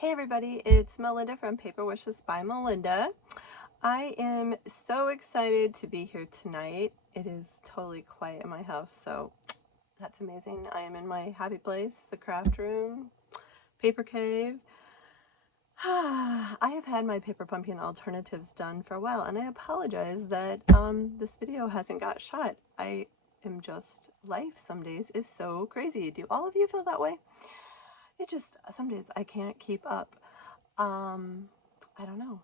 Hey everybody, it's Melinda from Paper Wishes by Melinda. I am so excited to be here tonight. It is totally quiet in my house, so that's amazing. I am in my happy place, the craft room, paper cave. I have had my paper pumpkin alternatives done for a while, and I apologize that this video hasn't got shot. I am just, life some days is so crazy. Do all of you feel that way? It just, some days I can't keep up. I don't know.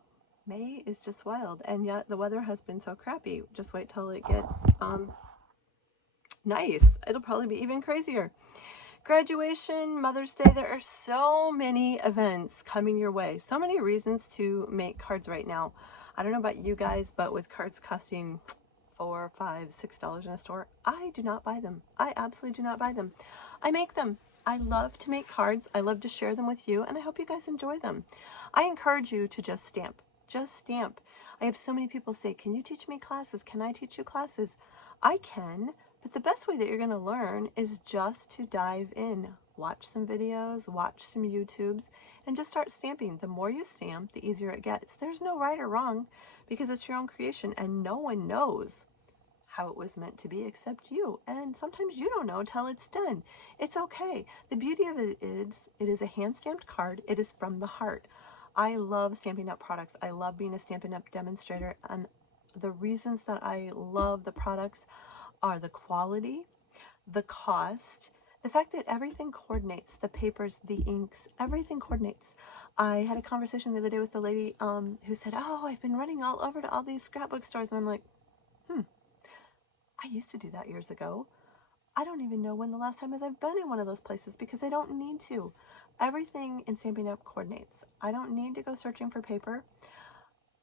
May is just wild, and yet the weather has been so crappy. Just wait till it gets nice. It'll probably be even crazier. Graduation, Mother's Day, there are so many events coming your way. So many reasons to make cards right now. I don't know about you guys, but with cards costing $4, $5, $6 in a store, I do not buy them. I absolutely do not buy them. I make them. I love to make cards. I love to share them with you, and I hope you guys enjoy them. I encourage you to just stamp. Just stamp. I have so many people say, can you teach me classes? Can I teach you classes? I can, but the best way that you're going to learn is just to dive in. Watch some videos, watch some YouTubes, and just start stamping. The more you stamp, the easier it gets. There's no right or wrong because it's your own creation, and no one knows how it was meant to be except you, and sometimes you don't know until it's done. It's okay. The beauty of it is a hand stamped card. It is from the heart. I love Stampin' Up products. I love being a Stampin' Up demonstrator, and the reasons that I love the products are the quality, the cost, the fact that everything coordinates, the papers, the inks, everything coordinates. I had a conversation the other day with the lady who said, oh, I've been running all over to all these scrapbook stores, and I'm like, I used to do that years ago. I don't even know when the last time is I've been in one of those places because I don't need to. Everything in Stampin' Up coordinates. I don't need to go searching for paper.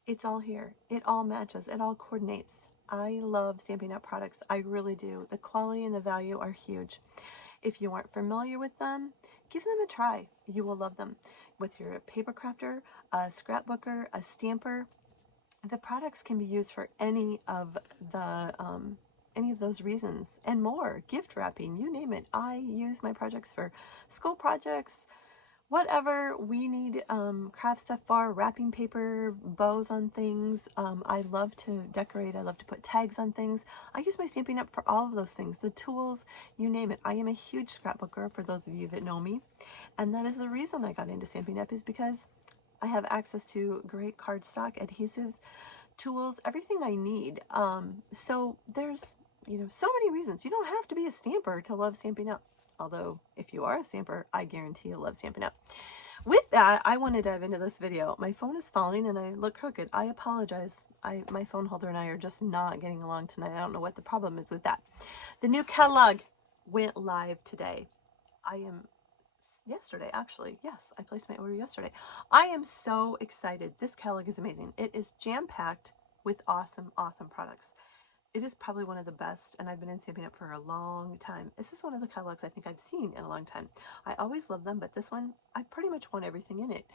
It's all here. It all matches. It all coordinates. I love Stampin' Up products. I really do. The quality and the value are huge. If you aren't familiar with them, give them a try. You will love them. With your paper crafter, a scrapbooker, a stamper, the products can be used for any of those reasons and more. Gift wrapping, you name it. I use my projects for school projects, whatever we need craft stuff for, wrapping paper, bows on things. I love to decorate. I love to put tags on things. I use my Stampin' Up for all of those things. The tools, you name it. I am a huge scrapbooker for those of you that know me. And that is the reason I got into Stampin' Up, is because I have access to great cardstock, adhesives, tools, everything I need. So there's, so many reasons. You don't have to be a stamper to love Stampin' Up. Although, if you are a stamper, I guarantee you'll love Stampin' Up. With that, I want to dive into this video. My phone is falling and I look crooked. I apologize. My phone holder and I are just not getting along tonight. I don't know what the problem is with that. The new catalog went live today. Yesterday, actually. Yes, I placed my order yesterday. I am so excited. This catalog is amazing. It is jam-packed with awesome, awesome products. It is probably one of the best, and I've been in Stampin' Up for a long time. This is one of the catalogs I think I've seen in a long time. I always love them, but this one, I pretty much want everything in it.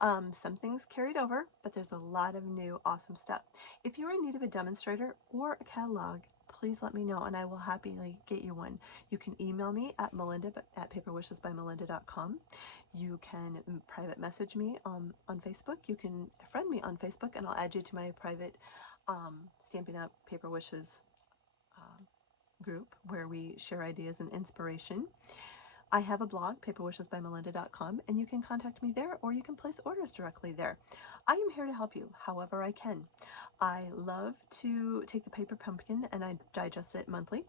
Some things carried over, but there's a lot of new awesome stuff. If you're in need of a demonstrator or a catalog, please let me know and I will happily get you one. You can email me at melinda@paperwishesbymelinda.com. You can private message me on Facebook. You can friend me on Facebook and I'll add you to my private Stampin' Up Paper Wishes group where we share ideas and inspiration. I have a blog, paperwishesbymelinda.com, and you can contact me there or you can place orders directly there. I am here to help you however I can. I love to take the paper pumpkin and I digest it monthly.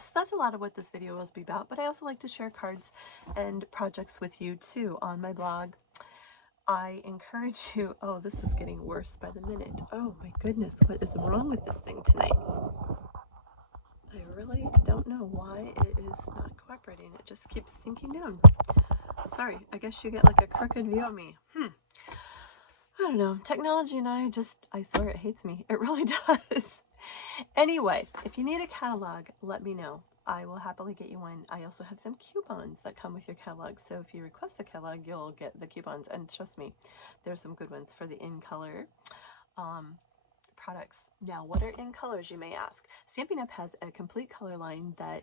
So that's a lot of what this video will be about, but I also like to share cards and projects with you too on my blog. I encourage you, oh, this is getting worse by the minute. Oh my goodness, what is wrong with this thing tonight? I really don't know why it is not cooperating. It just keeps sinking down. Sorry, I guess you get like a crooked view of me. I don't know. Technology and I swear it hates me. It really does. Anyway, if you need a catalog, let me know. I will happily get you one. I also have some coupons that come with your catalog. So if you request a catalog, you'll get the coupons. And trust me, there's some good ones for the in color products. Now, what are in colors, you may ask? Stampin' Up! Has a complete color line that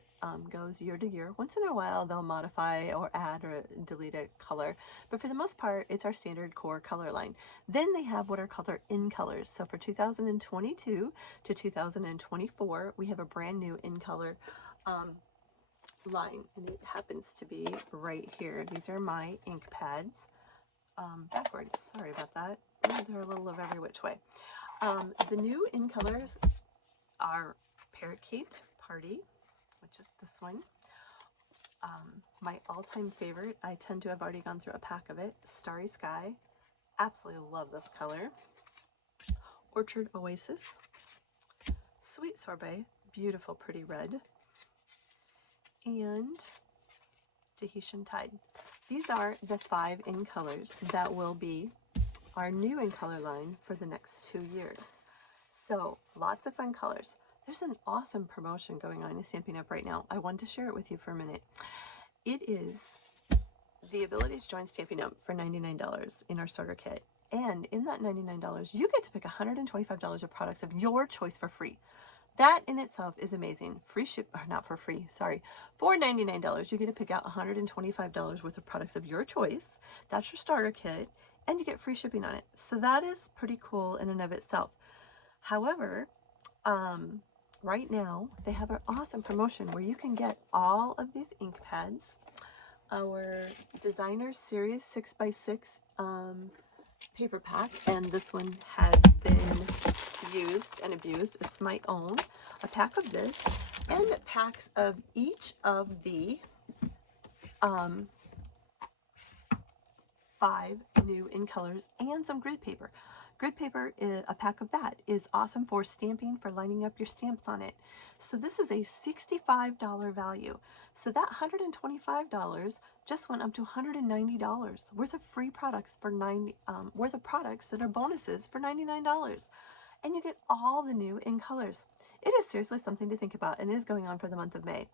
goes year to year. Once in a while, they'll modify or add or delete a color, but for the most part, it's our standard core color line. Then they have what are called our in colors. So for 2022 to 2024, we have a brand new in color line, and it happens to be right here. These are my ink pads. Backwards, sorry about that. They're a little of every which way. The new in colors are Parakeet Party, which is this one. My all-time favorite, I tend to have already gone through a pack of it, Starry Sky. Absolutely love this color. Orchard Oasis. Sweet Sorbet, beautiful pretty red. And Tahitian Tide. These are the 5 in colors that will be our new in color line for the next 2 years. So lots of fun colors. There's an awesome promotion going on in Stampin' Up! Right now. I wanted to share it with you for a minute. It is the ability to join Stampin' Up! For $99 in our starter kit. And in that $99, you get to pick $125 of products of your choice for free. That in itself is amazing. Free ship, or not for free, sorry. For $99, you get to pick out $125 worth of products of your choice. That's your starter kit, and you get free shipping on it. So that is pretty cool in and of itself. However, right now they have an awesome promotion where you can get all of these ink pads, our Designer Series 6x6 paper pack, and this one has been used and abused. It's my own. A pack of this, and packs of each of the 5 new in colors, and some grid paper. Grid paper, a pack of that is awesome for stamping, for lining up your stamps on it. So this is a $65 value. So that $125 just went up to $190 worth of free products for worth of products that are bonuses for $99. And you get all the new in colors. It is seriously something to think about, and it is going on for the month of May.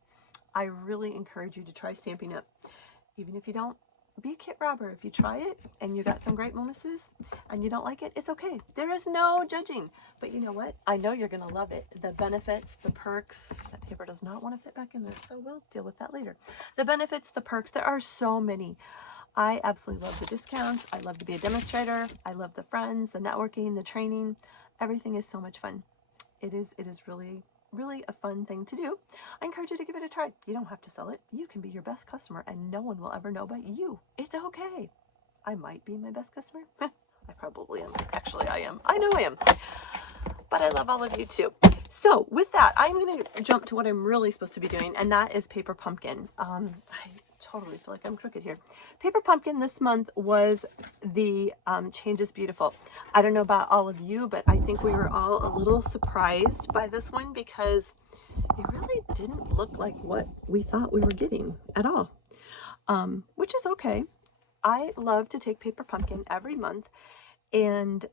I really encourage you to try Stampin' Up! Even if you don't, be a kit robber. If you try it and you got some great bonuses and you don't like it, it's okay. There is no judging. But you know what? I know you're going to love it. The benefits, the perks. That paper does not want to fit back in there, so we'll deal with that later. The benefits, the perks, there are so many. I absolutely love the discounts. I love to be a demonstrator. I love the friends, the networking, the training. Everything is so much fun. It is really a fun thing to do. I encourage you to give it a try. You don't have to sell it. You can be your best customer, and no one will ever know but you. It's okay. I might be my best customer. I probably am. Actually, I am. I know I am. But I love all of you too. So with that, I'm going to jump to what I'm really supposed to be doing, and that is Paper Pumpkin. I totally feel like I'm crooked here. Paper Pumpkin this month was the Change is Beautiful. I don't know about all of you, but I think we were all a little surprised by this one because it really didn't look like what we thought we were getting at all, which is okay. I love to take Paper Pumpkin every month and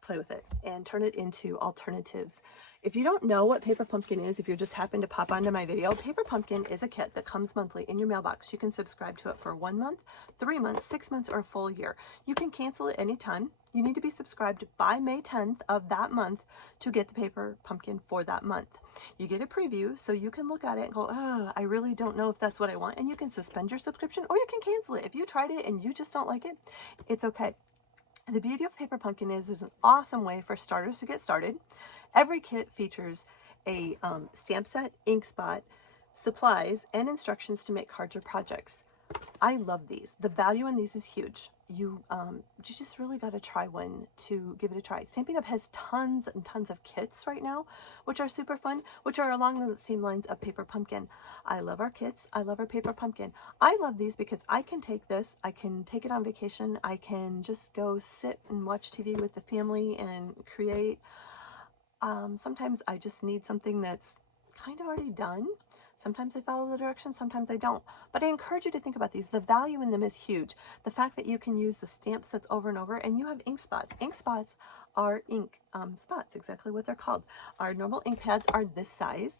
play with it and turn it into alternatives. If you don't know what Paper Pumpkin is, if you just happen to pop onto my video, Paper Pumpkin is a kit that comes monthly in your mailbox. You can subscribe to it for 1 month, 3 months, 6 months, or a full year. You can cancel it anytime. You need to be subscribed by May 10th of that month to get the Paper Pumpkin for that month. You get a preview so you can look at it and go, I really don't know if that's what I want, and you can suspend your subscription or you can cancel it. If you tried it and you just don't like it, it's okay. The beauty of Paper Pumpkin is an awesome way for starters to get started. Every kit features a stamp set, ink spot, supplies, and instructions to make cards or projects. I love these. The value in these is huge. You just really got to try one to give it a try. Stampin' Up! Has tons and tons of kits right now, which are super fun, which are along the same lines of Paper Pumpkin. I love our kits. I love our Paper Pumpkin. I love these because I can take this, I can take it on vacation, I can just go sit and watch TV with the family and create. Sometimes I just need something that's kind of already done. Sometimes I follow the directions, sometimes I don't. But I encourage you to think about these. The value in them is huge. The fact that you can use the stamp sets over and over, and you have ink spots. Ink spots are ink spots, exactly what they're called. Our normal ink pads are this size,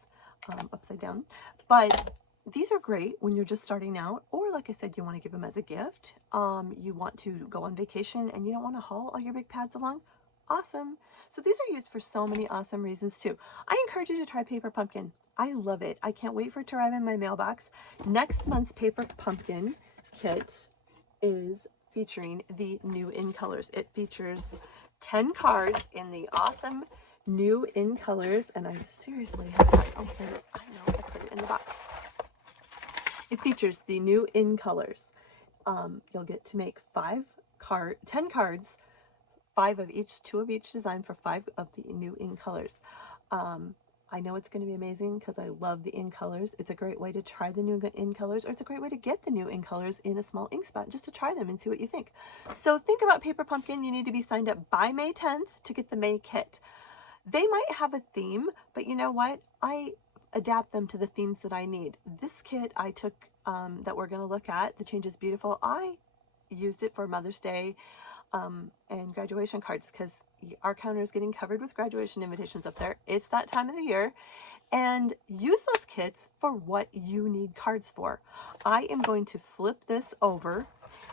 upside down. But these are great when you're just starting out, or like I said, you want to give them as a gift. You want to go on vacation and you don't want to haul all your big pads along. awesome. So these are used for so many awesome reasons too. I encourage you to try Paper Pumpkin. I love it. I can't wait for it to arrive in my mailbox. Next month's Paper Pumpkin kit is featuring the new in colors. It features 10 cards in the awesome new in colors, and I seriously have not, oh here it is, I know, I put it in the box. It features the new in colors. You'll get to make 10 cards, 5 of each, 2 of each design for 5 of the new in colors. I know it's going to be amazing because I love the in colors. It's a great way to try the new in colors, or it's a great way to get the new in colors in a small ink spot just to try them and see what you think. So think about Paper Pumpkin. You need to be signed up by May 10th to get the May kit. They might have a theme, but you know what? I adapt them to the themes that I need. This kit I took that we're going to look at, The Change is Beautiful, I used it for Mother's Day and graduation cards because our counter is getting covered with graduation invitations up there. It's that time of the year, and use those kits for what you need cards for. I am going to flip this over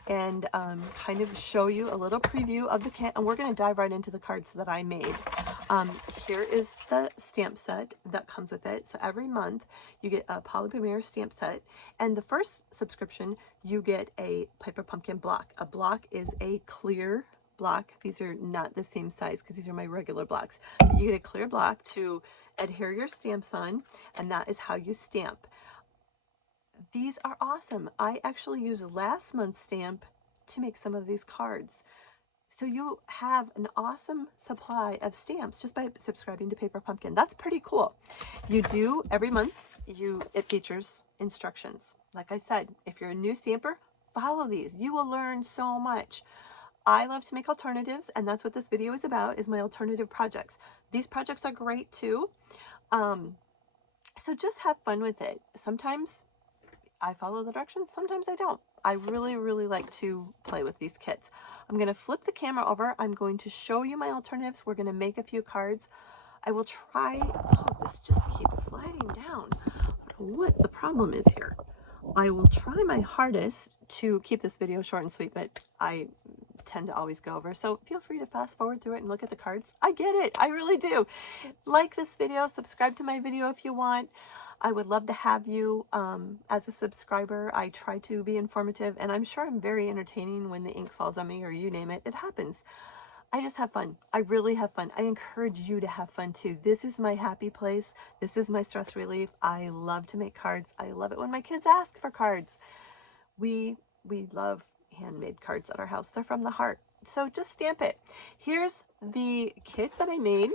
and kind of show you a little preview of the kit, and we're going to dive right into the cards that I made. Here is the stamp set that comes with it. So every month you get a polymer stamp set, and the first subscription you get a Paper Pumpkin block. A block is a clear block. These are not the same size because these are my regular blocks. But you get a clear block to adhere your stamps on, and that is how you stamp. These are awesome. I actually used last month's stamp to make some of these cards. So you have an awesome supply of stamps just by subscribing to Paper Pumpkin. That's pretty cool. You do every month, it features instructions. Like I said, if you're a new stamper, follow these. You will learn so much. I love to make alternatives, and that's what this video is about, is my alternative projects. These projects are great too. So just have fun with it. Sometimes I follow the directions, sometimes I don't. I really, really like to play with these kits. I'm going to flip the camera over. I'm going to show you my alternatives. We're going to make a few cards. I will try, oh, this just keeps sliding down. What the problem is here. I will try my hardest to keep this video short and sweet, but I tend to always go over. So feel free to fast forward through it and look at the cards. I get it. I really do. Like this video, subscribe to my video if you want. I would love to have you as a subscriber. I try to be informative, and I'm sure I'm very entertaining when the ink falls on me, or you name it. It happens. I just have fun. I really have fun. I encourage you to have fun too. This is my happy place. This is my stress relief. I love to make cards. I love it when my kids ask for cards. We love handmade cards at our house. They're from the heart. So just stamp it. Here's the kit that I made.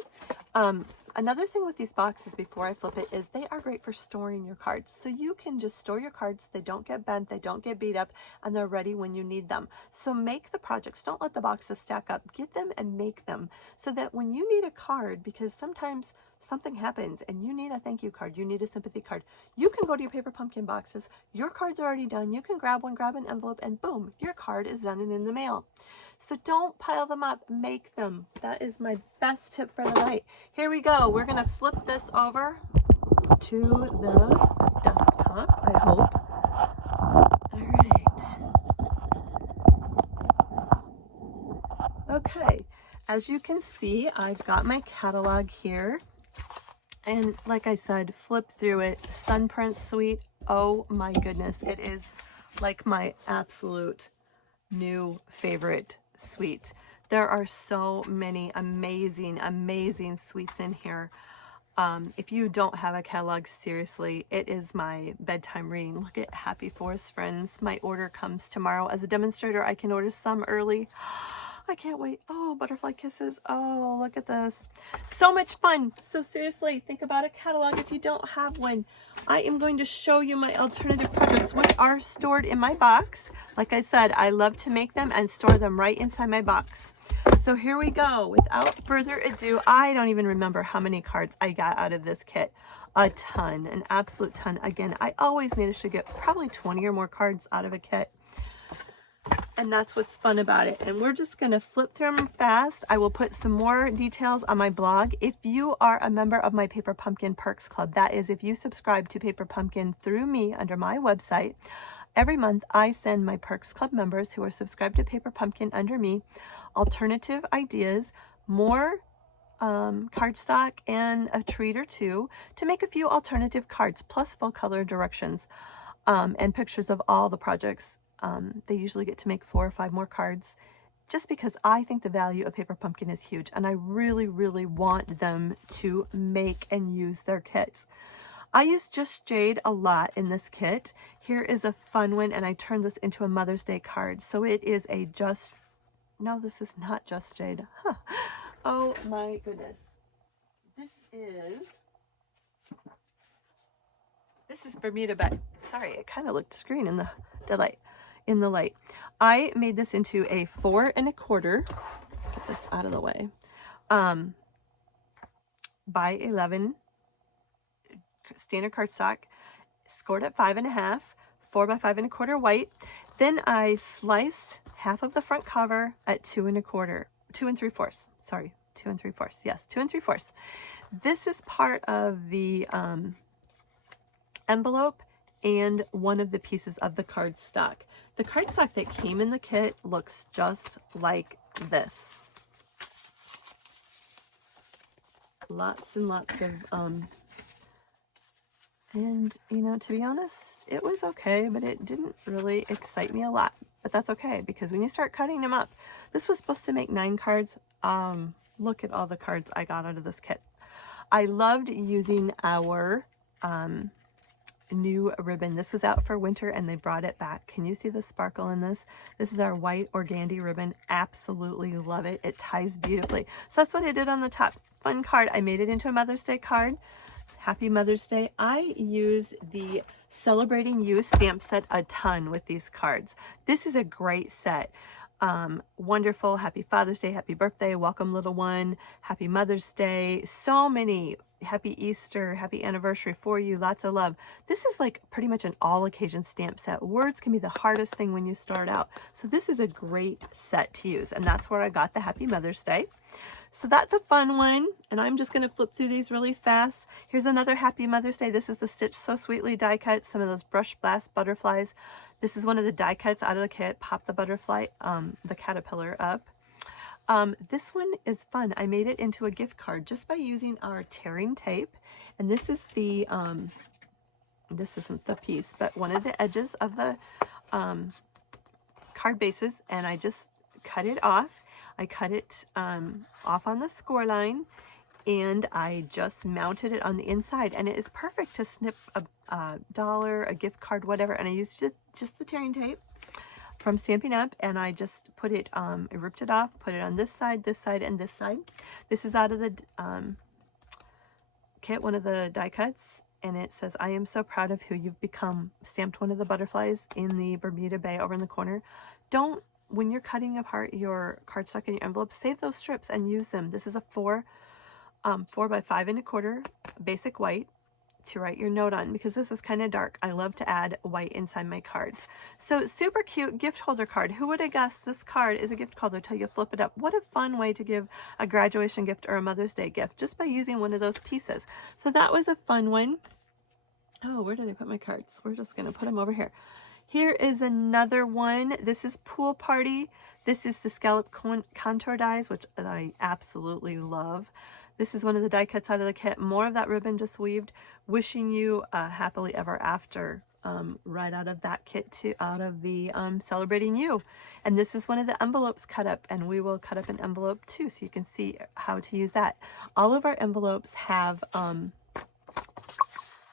Another thing with these boxes before I flip it is they are great for storing your cards. So you can just store your cards. They don't get bent, they don't get beat up, and they're ready when you need them. So make the projects. Don't let the boxes stack up. Get them and make them so that when you need a card, because sometimes something happens and you need a thank you card, you need a sympathy card, you can go to your Paper Pumpkin boxes. Your card's are already done. You can grab one, grab an envelope, and boom, your card is done and in the mail. So don't pile them up, make them. That is my best tip for the night. Here we go. We're going to flip this over to the desktop, I hope. All right. Okay. As you can see, I've got my catalog here. And like I said, flip through it. Sunprint Suite. Oh my goodness. It is like my absolute new favorite suite. There are so many amazing, amazing suites in here. If you don't have a catalog, seriously, it is my bedtime reading. Look at Happy Forest Friends. My order comes tomorrow. As a demonstrator, I can order some early. I can't wait. Oh, Butterfly Kisses. Oh, look at this. So much fun. So seriously, think about a catalog if you don't have one. I am going to show you my alternative projects, which are stored in my box. Like I said, I love to make them and store them right inside my box. So here we go. Without further ado, I don't even remember how many cards I got out of this kit. A ton, an absolute ton. Again, I always manage to get probably 20 or more cards out of a kit. And that's what's fun about it. And we're just going to flip through them fast. I will put some more details on my blog. If you are a member of my Paper Pumpkin Perks Club, that is, if you subscribe to Paper Pumpkin through me under my website, every month I send my Perks Club members who are subscribed to Paper Pumpkin under me alternative ideas, more cardstock and a treat or two to make a few alternative cards, plus full color directions and pictures of all the projects. They usually get to make 4 or 5 more cards, just because I think the value of Paper Pumpkin is huge, and I really, really want them to make and use their kits. I use Just Jade a lot in this kit. Here is a fun one, and I turned this into a Mother's Day card. So it is a no, this is not Just Jade. Huh. Oh my goodness. This is Bermuda Bay. Sorry, it kind of looked green in the light. I made this into a 4 1/4. Get this out of the way. By 11 standard cardstock, scored at 5 1/2, 4 by 5 1/4 white. Then I sliced half of the front cover at 2 3/4. Sorry, 2 3/4. Yes, 2 3/4. This is part of the envelope and one of the pieces of the cardstock. The cardstock that came in the kit looks just like this. Lots and lots of and you know, to be honest, it was okay, but it didn't really excite me a lot. But that's okay, because when you start cutting them up, this was supposed to make 9 cards. Look at all the cards I got out of this kit. I loved using our new ribbon. This was out for winter and they brought it back. Can you see the sparkle in this? This is our white organdy ribbon. Absolutely love it. It ties beautifully. So that's what I did on the top. Fun card. I made it into a Mother's Day card. Happy Mother's Day. I use the Celebrating You stamp set a ton with these cards. This is a great set. Wonderful. Happy Father's Day, happy birthday, welcome little one, happy Mother's Day, so many, happy Easter, happy anniversary for you, lots of love. This is like pretty much an all occasion stamp set. Words can be the hardest thing when you start out, so this is a great set to use, and that's where I got the Happy Mother's Day. So that's a fun one, and I'm just going to flip through these really fast. Here's another Happy Mother's Day. This is the Stitch So Sweetly die cut, some of those Brush Blast butterflies. This is one of the die cuts out of the kit. Pop the butterfly, the caterpillar up. This one is fun. I made it into a gift card just by using our tearing tape, and this is the this isn't the piece, but one of the edges of the card bases, and I just cut it off. I cut it off on the score line, and I just mounted it on the inside, and it is perfect to snip a dollar, a gift card, whatever. And I used just the tearing tape from Stampin' Up, and I just put it, I ripped it off, put it on this side, and this side. This is out of the kit, one of the die cuts, and it says, "I am so proud of who you've become." Stamped one of the butterflies in the Bermuda Bay over in the corner. When you're cutting apart your cardstock and your envelopes, save those strips and use them. This is a 4 by 5 1/4 basic white to write your note on, because this is kind of dark. I love to add white inside my cards. So super cute gift holder card. Who would have guessed this card is a gift holder till you flip it up? What a fun way to give a graduation gift or a Mother's Day gift, just by using one of those pieces. So that was a fun one. Oh, where did I put my cards? We're just going to put them over here. Here is another one. This is Pool Party. This is the scallop contour dies, which I absolutely love. This is one of the die cuts out of the kit. More of that ribbon just weaved. Wishing you happily ever after, right out of that kit, out of the Celebrating You. And this is one of the envelopes cut up, and we will cut up an envelope too, so you can see how to use that. All of our envelopes have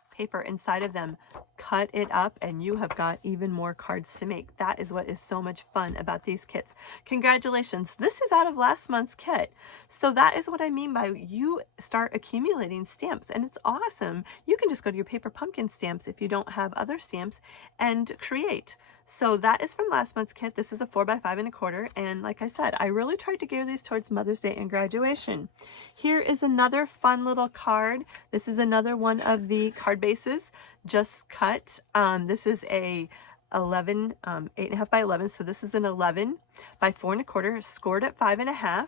paper inside of them. Cut it up and you have got even more cards to make. That is what is so much fun about these kits. Congratulations. This is out of last month's kit. So that is what I mean by you start accumulating stamps, and it's awesome. You can just go to your Paper Pumpkin stamps if you don't have other stamps and create. So that is from last month's kit. This is a 4 by 5 1/4, and like I said, I really tried to gear these towards Mother's Day and graduation. Here is another fun little card. This is another one of the card bases just cut. This is a 8.5 by 11, so this is an 11 by 4 1/4, scored at 5 1/2,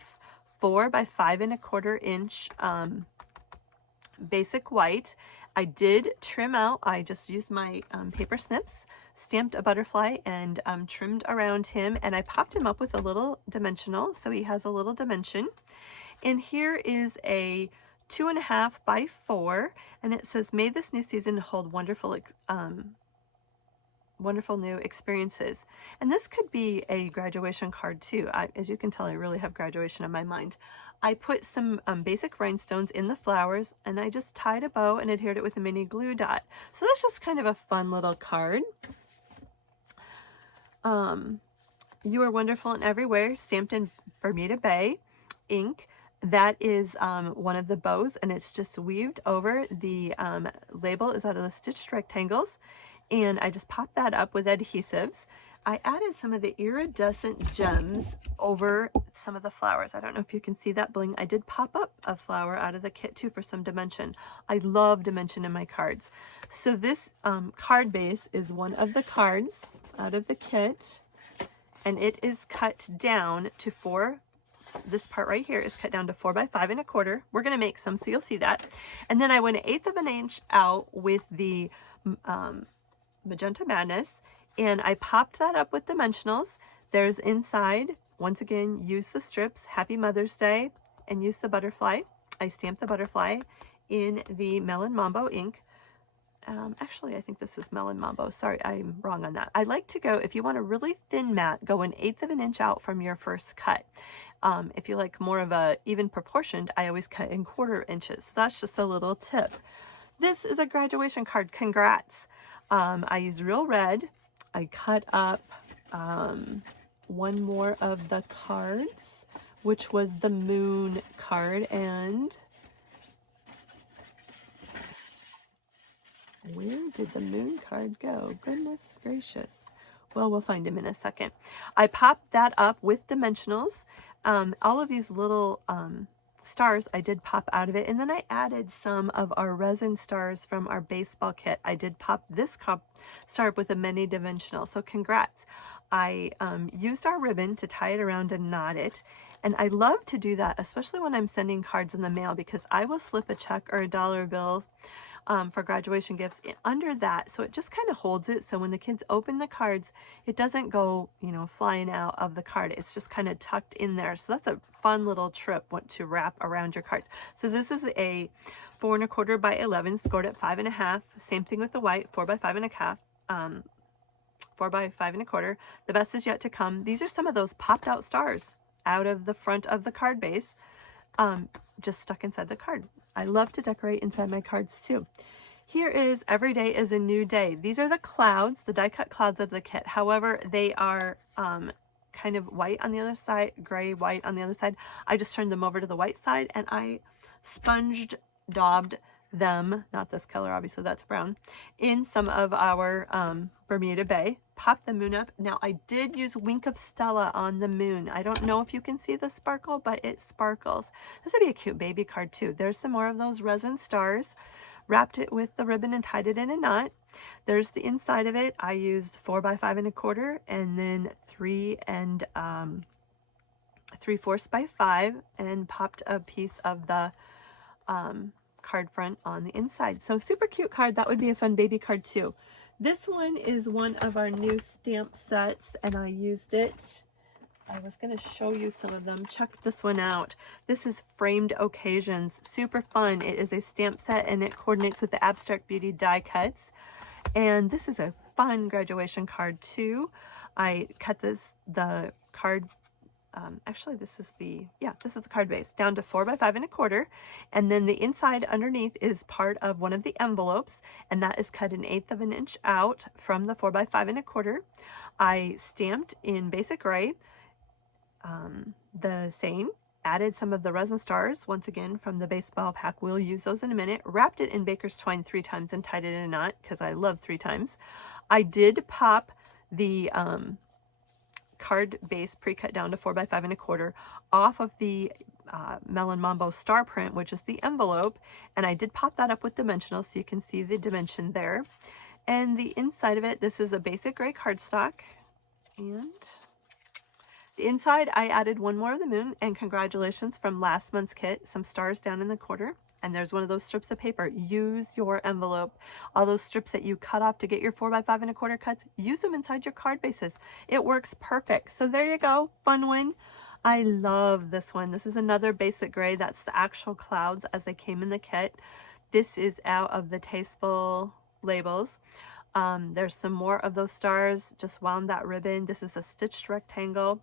4 by 5 1/4 inch basic white. I did trim out. I just used my paper snips, stamped a butterfly, and trimmed around him, and I popped him up with a little dimensional, so he has a little dimension. And here is a 2.5 by 4, and it says, "May this new season hold wonderful new experiences." And this could be a graduation card too. As you can tell, I really have graduation on my mind. I put some basic rhinestones in the flowers, and I just tied a bow and adhered it with a mini glue dot. So that's just kind of a fun little card. You are wonderful in every way, stamped in Bermuda Bay ink. That is one of the bows, and it's just weaved over. The label is out of the stitched rectangles, and I just popped that up with adhesives. I added some of the iridescent gems over some of the flowers. I don't know if you can see that bling. I did pop up a flower out of the kit too for some dimension. I love dimension in my cards. So this card base is one of the cards out of the kit, and it is cut down to this part right here is cut down to 4 by 5.25. We're going to make some, so you'll see that. And then I went 1/8 of an inch out with the Magenta Madness, and I popped that up with dimensionals. There's inside, once again, use the strips, Happy Mother's Day, and use the butterfly. I stamped the butterfly in the Melon Mambo ink. Actually, I think this is Melon Mambo. Sorry, I'm wrong on that. I like to go, if you want a really thin mat, go 1/8 of an inch out from your first cut. If you like more of a even proportioned, I always cut in 1/4 inches. So that's just a little tip. This is a graduation card. Congrats. I used real red. I cut up one more of the cards, which was the moon card, and where did the moon card go? Goodness gracious. Well, we'll find him in a second. I popped that up with dimensionals. All of these little stars I did pop out of it, and then I added some of our resin stars from our baseball kit. I did pop this star up with a mini dimensional, so congrats. I used our ribbon to tie it around and knot it, and I love to do that, especially when I'm sending cards in the mail, because I will slip a check or a dollar bill for graduation gifts under that, so it just kind of holds it, so when the kids open the cards, it doesn't go, you know, flying out of the card. It's just kind of tucked in there. So that's a fun little trip to wrap around your cards. So this is a 4.25 by 11, scored at 5.5. Same thing with the white, 4 by 5.5. 4 by 5.25. The best is yet to come. These are some of those popped out stars out of the front of the card base, just stuck inside the card. I love to decorate inside my cards too. Here is Every Day is a New Day. These are the clouds, the die cut clouds of the kit. However, they are kind of white on the other side, gray, white on the other side. I just turned them over to the white side, and I sponged daubed them, not this color, obviously that's brown, in some of our Bermuda Bay. Pop the moon up. Now I did use Wink of Stella on the moon. I don't know if you can see the sparkle, but it sparkles. This would be a cute baby card too. There's some more of those resin stars. Wrapped it with the ribbon and tied it in a knot. There's the inside of it. I used 4 by 5.25 and then 3 3/4 by 5, and popped a piece of the card front on the inside. So super cute card. That would be a fun baby card too. This one is one of our new stamp sets, and I used it. I was going to show you some of them. Check this one out. This is Framed Occasions. Super fun. It is a stamp set, and it coordinates with the Abstract Beauty die cuts. And this is a fun graduation card too. I cut the card. Actually, this is the card base down to 4 by 5.25, and then the inside underneath is part of one of the envelopes, and that is cut 1/8 of an inch out from the 4 by 5.25. I stamped in basic gray the same, added some of the resin stars once again from the baseball pack. We'll use those in a minute. Wrapped it in baker's twine 3 times and tied it in a knot because I love 3 times. I did pop the card base pre-cut down to 4 by 5.25 off of the Melon Mambo star print, which is the envelope, and I did pop that up with dimensional so you can see the dimension there. And the inside of it, this is a basic gray cardstock, and the inside I added one more of the moon, and congratulations from last month's kit, some stars down in the corner. And there's one of those strips of paper. Use your envelope. All those strips that you cut off to get your 4 by 5.25 cuts, use them inside your card bases. It works perfect. So there you go. Fun one. I love this one. This is another basic gray. That's the actual clouds as they came in the kit. This is out of the Tasteful labels. There's some more of those stars, just wound that ribbon. This is a stitched rectangle.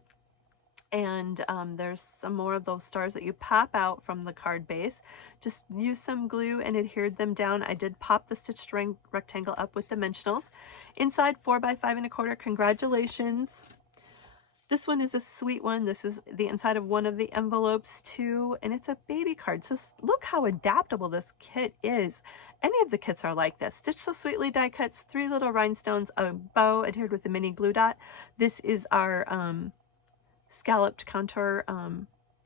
And there's some more of those stars that you pop out from the card base. Just use some glue and adhered them down. I did pop the stitched rectangle up with dimensionals. Inside 4 by 5 1/4. Congratulations. This one is a sweet one. This is the inside of one of the envelopes too, and it's a baby card. So look how adaptable this kit is. Any of the kits are like this. Stitch So Sweetly die cuts, 3 little rhinestones, a bow adhered with a mini glue dot. This is our scalloped contour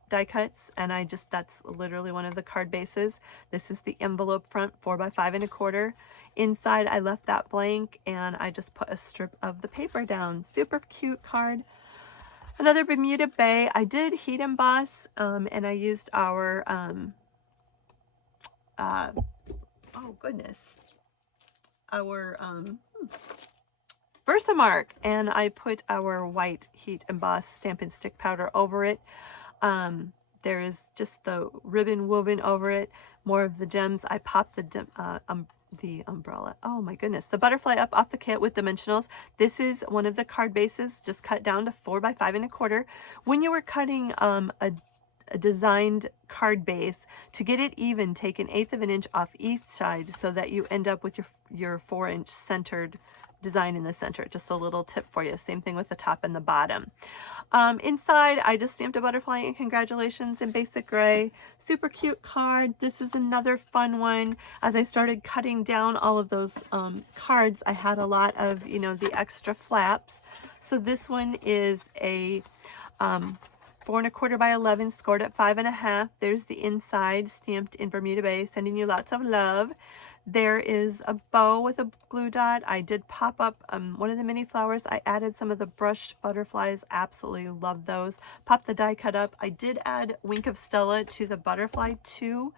die cuts, and that's literally one of the card bases. This is the envelope front, 4 by 5 1/4. Inside I left that blank and I just put a strip of the paper down. Super cute card. Another Bermuda Bay. I did heat emboss and I used our oh goodness, our Versamark, and I put our white heat embossed Stampin' Stick powder over it. There is just the ribbon woven over it, more of the gems. I popped the umbrella, oh my goodness, the butterfly up off the kit with dimensionals. This is one of the card bases, just cut down to 4 by 5 1/4. When you were cutting a designed card base, to get it even, take 1/8 of an inch off each side so that you end up with your 4-inch centered design in the center. Just a little tip for you. Same thing with the top and the bottom. Inside I just stamped a butterfly and congratulations in basic gray. Super cute card. This is another fun one. As I started cutting down all of those cards, I had a lot of, you know, the extra flaps. So this one is a 4 1/4 by 11, scored at 5 1/2. There's the inside stamped in Bermuda Bay, sending you lots of love. There is a bow with a glue dot. I did pop up one of the mini flowers. I added some of the brushed butterflies. Absolutely love those. Pop the die cut up. I did add Wink of Stella to the butterfly too,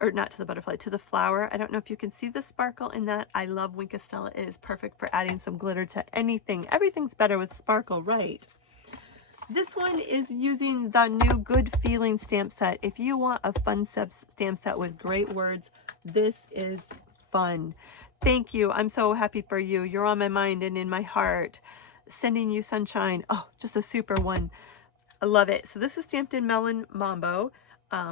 or not to the butterfly, to the flower. I don't know if you can see the sparkle in that. I love Wink of Stella. It is perfect for adding some glitter to anything. Everything's better with sparkle, right? This one is using the new Good Feeling stamp set. If you want a fun stamp set with great words, this is fun. Thank you. I'm so happy for you. You're on my mind and in my heart. Sending you sunshine. Oh, just a super one. I love it. So this is stamped in Melon Mambo,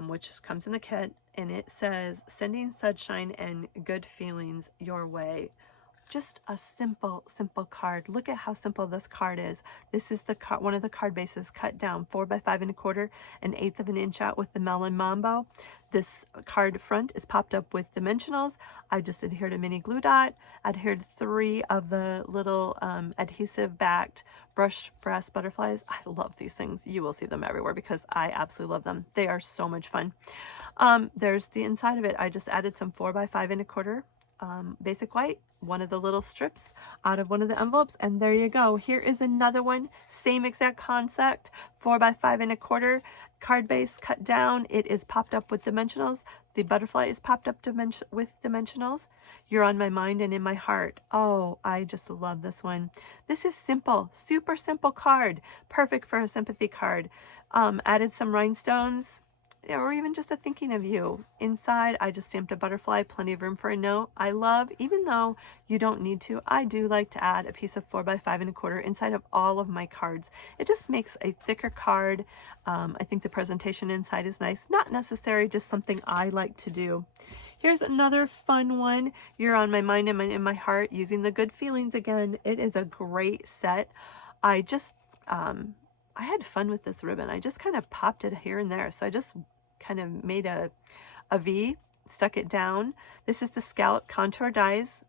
which just comes in the kit, and it says, sending sunshine and good feelings your way. Just a simple card. Look at how simple this card is. This is the one of the card bases cut down 4 by 5 1/4, 1/8 of an inch out with the Melon Mambo. This card front is popped up with dimensionals. I just adhered a mini glue dot, adhered 3 of the little adhesive backed brushed brass butterflies. I love these things. You will see them everywhere because I absolutely love them. They are so much fun. There's the inside of it. I just added some 4 by 5 1/4 basic white, one of the little strips out of one of the envelopes, and there you go. Here is another one, same exact concept, 4 by 5 1/4 card base cut down. It is popped up with dimensionals. The butterfly is popped up with dimensionals. You're on my mind and in my heart. Oh, I just love this one. This is simple, super simple card, perfect for a sympathy card. Added some rhinestones, or even just a thinking of you. Inside, I just stamped a butterfly, plenty of room for a note. I love, even though you don't need to, I do like to add a piece of 4 by 5 1/4 inside of all of my cards. It just makes a thicker card. I think the presentation inside is nice. Not necessary, just something I like to do. Here's another fun one. You're on my mind and in my heart, using the Good Feelings again. It is a great set. I just, I had fun with this ribbon. I just kind of popped it here and there. So I just kind of made a V, stuck it down. This is the scallop contour dies.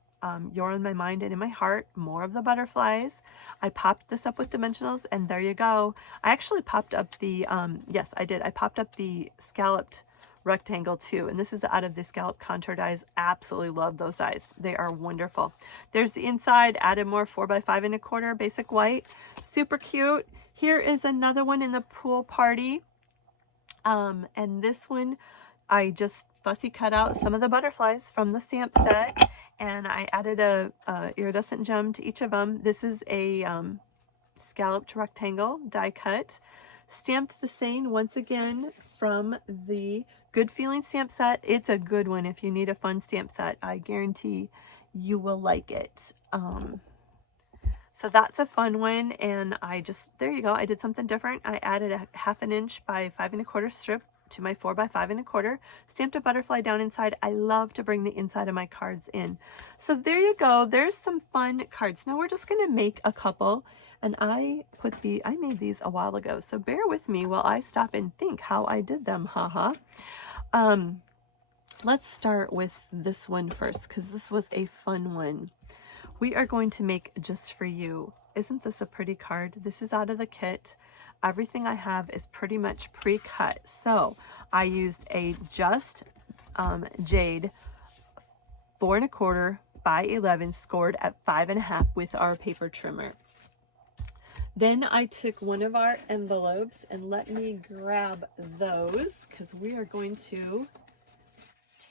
You're on my mind and in my heart. More of the butterflies. I popped this up with dimensionals, and there you go. I actually popped up the, yes, I did. I popped up the scalloped rectangle too, and this is out of the scallop contour dies. Absolutely love those dies. They are wonderful. There's the inside. Added more 4 by 5 1/4 basic white. Super cute. Here is another one in the pool party. And this one, I just fussy cut out some of the butterflies from the stamp set, and I added a iridescent gem to each of them. This is a scalloped rectangle die cut. Stamped the Same once again from the Good Feeling stamp set. It's a good one. If you need a fun stamp set, I guarantee you will like it. So that's a fun one, and there you go, I did something different. I added a 1/2 inch by 5 1/4 strip to my 4 by 5 1/4, stamped a butterfly down inside. I love to bring the inside of my cards in. So there you go, there's some fun cards. Now we're just gonna make a couple, and I made these a while ago, so bear with me while I stop and think how I did them, haha. Let's start with this one first, because this was a fun one. We are going to make Just For You. Isn't this a pretty card? This is out of the kit. Everything I have is pretty much pre-cut. So I used a Just Jade 4 1/4 by 11 scored at 5 1/2 with our paper trimmer. Then I took one of our envelopes, and let me grab those, because we are going to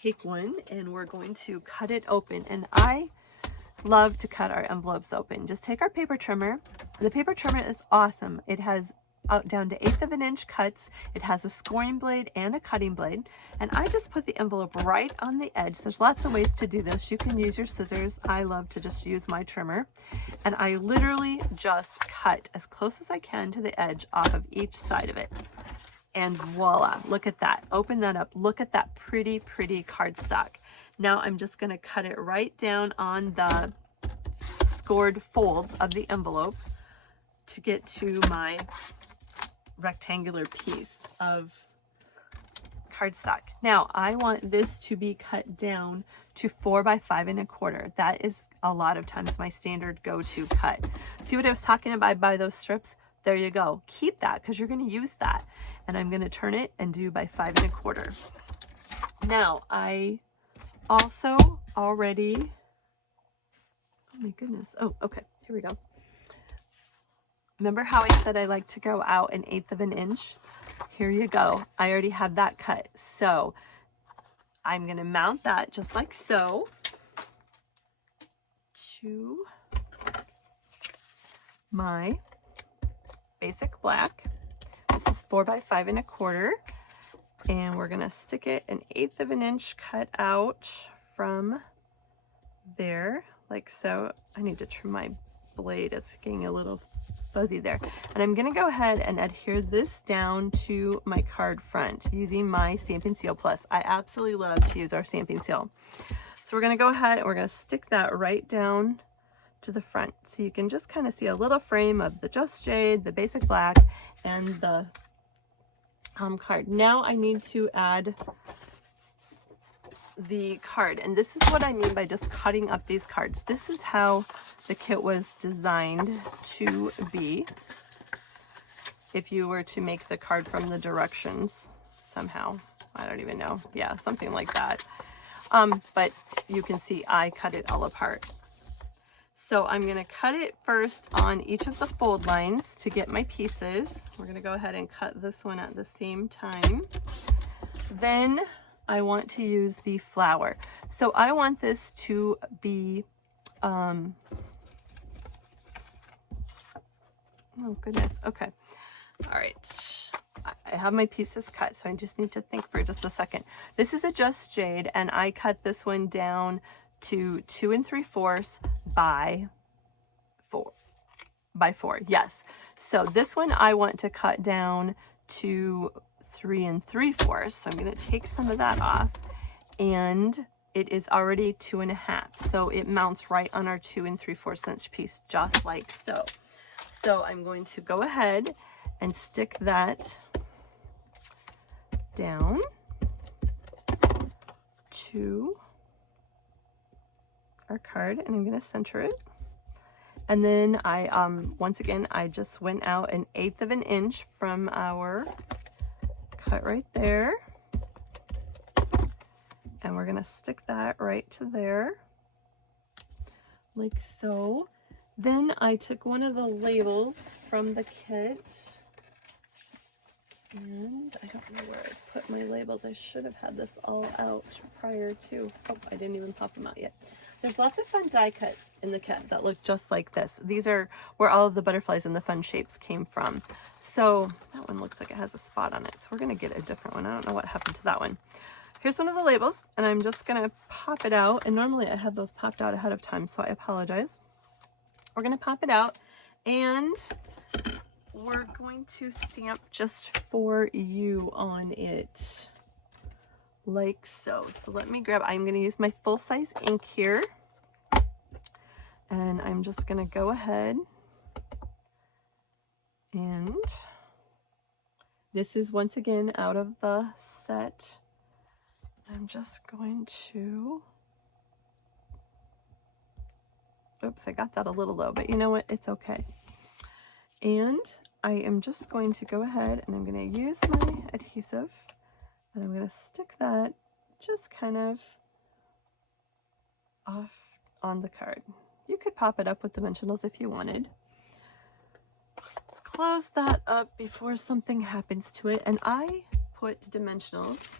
take one and we're going to cut it open. And I love to cut our envelopes open. Just take our paper trimmer. The paper trimmer is awesome. It has out down to 1/8 of an inch cuts. It has a scoring blade and a cutting blade. And I just put the envelope right on the edge. There's lots of ways to do this. You can use your scissors. I love to just use my trimmer. And I literally just cut as close as I can to the edge off of each side of it. And voila, look at that. Open that up. Look at that pretty, pretty cardstock. Now I'm just going to cut it right down on the scored folds of the envelope to get to my rectangular piece of cardstock. Now I want this to be cut down to 4 by 5 1/4. That is a lot of times my standard go-to cut. See what I was talking about by those strips? There you go. Keep that, because you're going to use that. And I'm going to turn it and do by 5 1/4. Now I also already, oh my goodness, oh okay, here we go. Remember how I said I like to go out 1/8 of an inch? Here you go. I already have that cut. So I'm going to mount that just like so to my basic black. This is 4 by 5 1/4. And we're going to stick it 1/8 of an inch cut out from there, like so. I need to trim my blade. It's getting a little fuzzy there. And I'm going to go ahead and adhere this down to my card front using my Stampin' Seal Plus. I absolutely love to use our Stampin' Seal. So we're going to go ahead and we're going to stick that right down to the front. So you can just kind of see a little frame of the Just Jade, the basic black, and the card. Now I need to add the card, and this is what I mean by just cutting up these cards. This is how the kit was designed to be. If you were to make the card from the directions somehow, I don't even know. Yeah, something like that. But you can see I cut it all apart. So I'm going to cut it first on each of the fold lines to get my pieces. We're going to go ahead and cut this one at the same time. Then I want to use the flower. So I want this to be, oh goodness, okay. All right, I have my pieces cut, so I just need to think for just a second. This is a Just Jade, and I cut this one down to 2 3/4 by 4. Yes. So this one I want to cut down to 3 3/4. So I'm going to take some of that off, and it is already 2 1/2. So it mounts right on our 2 3/4 inch piece, just like so. So I'm going to go ahead and stick that down to our card, and I'm going to center it. And then I, once again, I just went out 1/8 of an inch from our cut right there. And we're going to stick that right to there, like so. Then I took one of the labels from the kit, and I don't know where I put my labels. I should have had this all out prior to, oh, I didn't even pop them out yet. There's lots of fun die cuts in the kit that look just like this. These are where all of the butterflies and the fun shapes came from. So that one looks like it has a spot on it. So we're going to get a different one. I don't know what happened to that one. Here's one of the labels, and I'm just going to pop it out. And normally I have those popped out ahead of time, so I apologize. We're going to pop it out, and we're going to stamp just for you on it, like so. So let me grab, I'm going to use my full-size ink here, and I'm just going to go ahead, and this is once again out of the set. I'm just going to, oops, I got that a little low, but you know what, it's okay. And I am just going to go ahead and I'm going to use my adhesive, and I'm going to stick that just kind of off on the card. You could pop it up with dimensionals if you wanted. Let's close that up before something happens to it, and I put dimensionals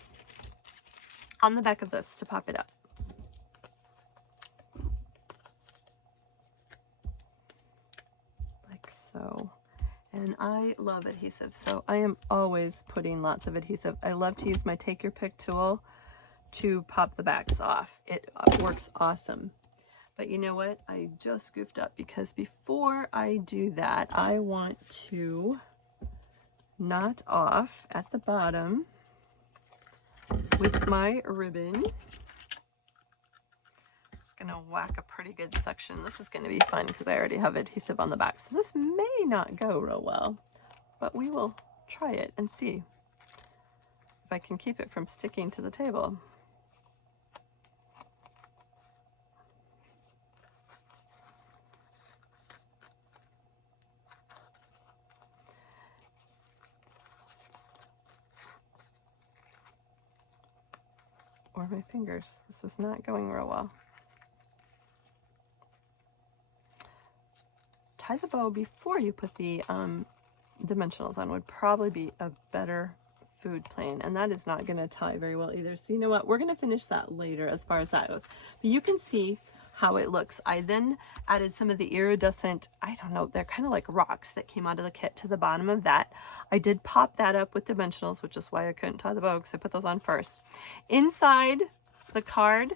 on the back of this to pop it up. Like so. And I love adhesive, so I am always putting lots of adhesive. I love to use my take your pick tool to pop the backs off. It works awesome. But you know what? I just goofed up, because before I do that, I want to knot off at the bottom with my ribbon. I'm just going to whack a pretty good section. This is going to be fun because I already have adhesive on the back. So this may not go real well, but we will try it and see if I can keep it from sticking to the table. Or my fingers. This is not going real well. Tie the bow before you put the dimensionals on would probably be a better food plan, and that is not going to tie very well either. So you know what, we're going to finish that later as far as that goes. But you can see how it looks. I then added some of the iridescent, I don't know, they're kind of like rocks that came out of the kit to the bottom of that. I did pop that up with dimensionals, which is why I couldn't tie the bow, because I put those on first. Inside the card,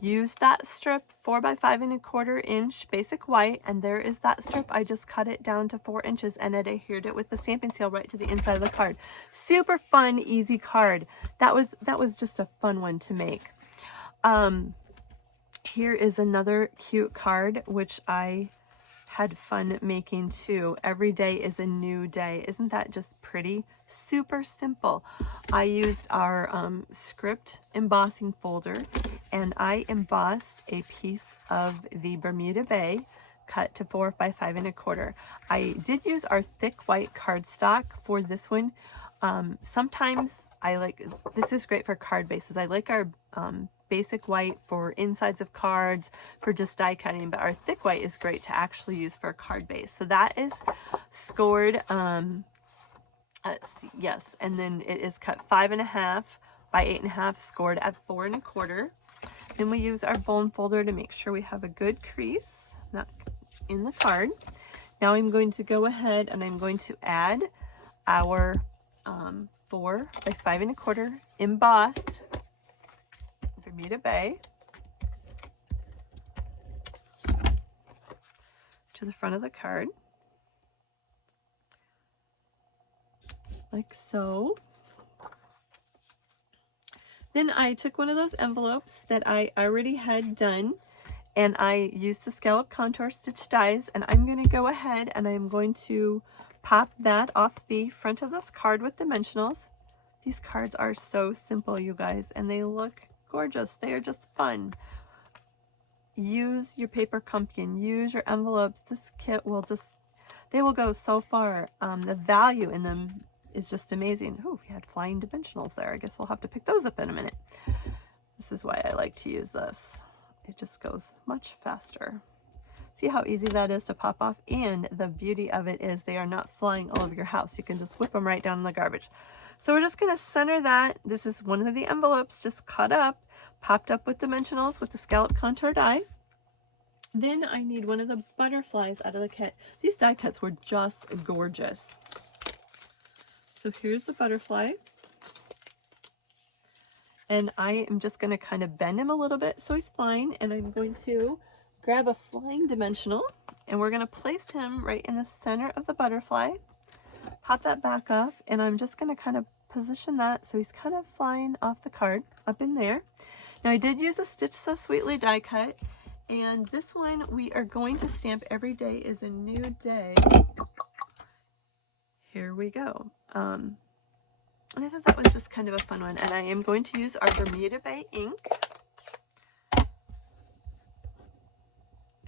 use that strip 4 by 5¼ inch basic white, and there is that strip. I just cut it down to 4 inches and I adhered it with the stamping seal right to the inside of the card. Super fun, easy card. That was just a fun one to make. Here is another cute card, which I had fun making too. Every day is a new day. Isn't that just pretty? Super simple. I used our script embossing folder, and I embossed a piece of the Bermuda Bay cut to 4 by 5¼ I did use our thick white cardstock for this one. Sometimes I like, this is great for card bases. I like our basic white for insides of cards, for just die cutting, but our thick white is great to actually use for a card base. So that is scored, let's see, yes, and then it is cut 5½ by 8½ scored at 4¼ Then we use our bone folder to make sure we have a good crease, not in the card. Now I'm going to go ahead and I'm going to add our 4 by 5¼ embossed Bermuda Bay to the front of the card, like so. Then I took one of those envelopes that I already had done, and I used the scallop contour stitch dies, and I'm going to go ahead and I'm going to pop that off the front of this card with dimensionals. These cards are so simple, you guys, and they look gorgeous. They are just fun. Use your paper pumpkin, use your envelopes. This kit will just, they will go so far. The value in them is just amazing. Oh, we had flying dimensionals there. I guess we'll have to pick those up in a minute. This is why I like to use this. It just goes much faster. See how easy that is to pop off? And the beauty of it is they are not flying all over your house. You can just whip them right down in the garbage. So we're just going to center that. This is one of the envelopes just cut up, popped up with dimensionals with the scallop contour die. Then I need one of the butterflies out of the kit. These die cuts were just gorgeous. So here's the butterfly. And I am just going to kind of bend him a little bit so he's flying. And I'm going to grab a flying dimensional and we're going to place him right in the center of the butterfly. Pop that back up and I'm just going to kind of position that so he's kind of flying off the card up in there. Now I did use a Stitch So Sweetly die cut, and this one we are going to stamp Every Day is a New Day. Here we go. And I thought that was just kind of a fun one, and I am going to use our Bermuda Bay ink.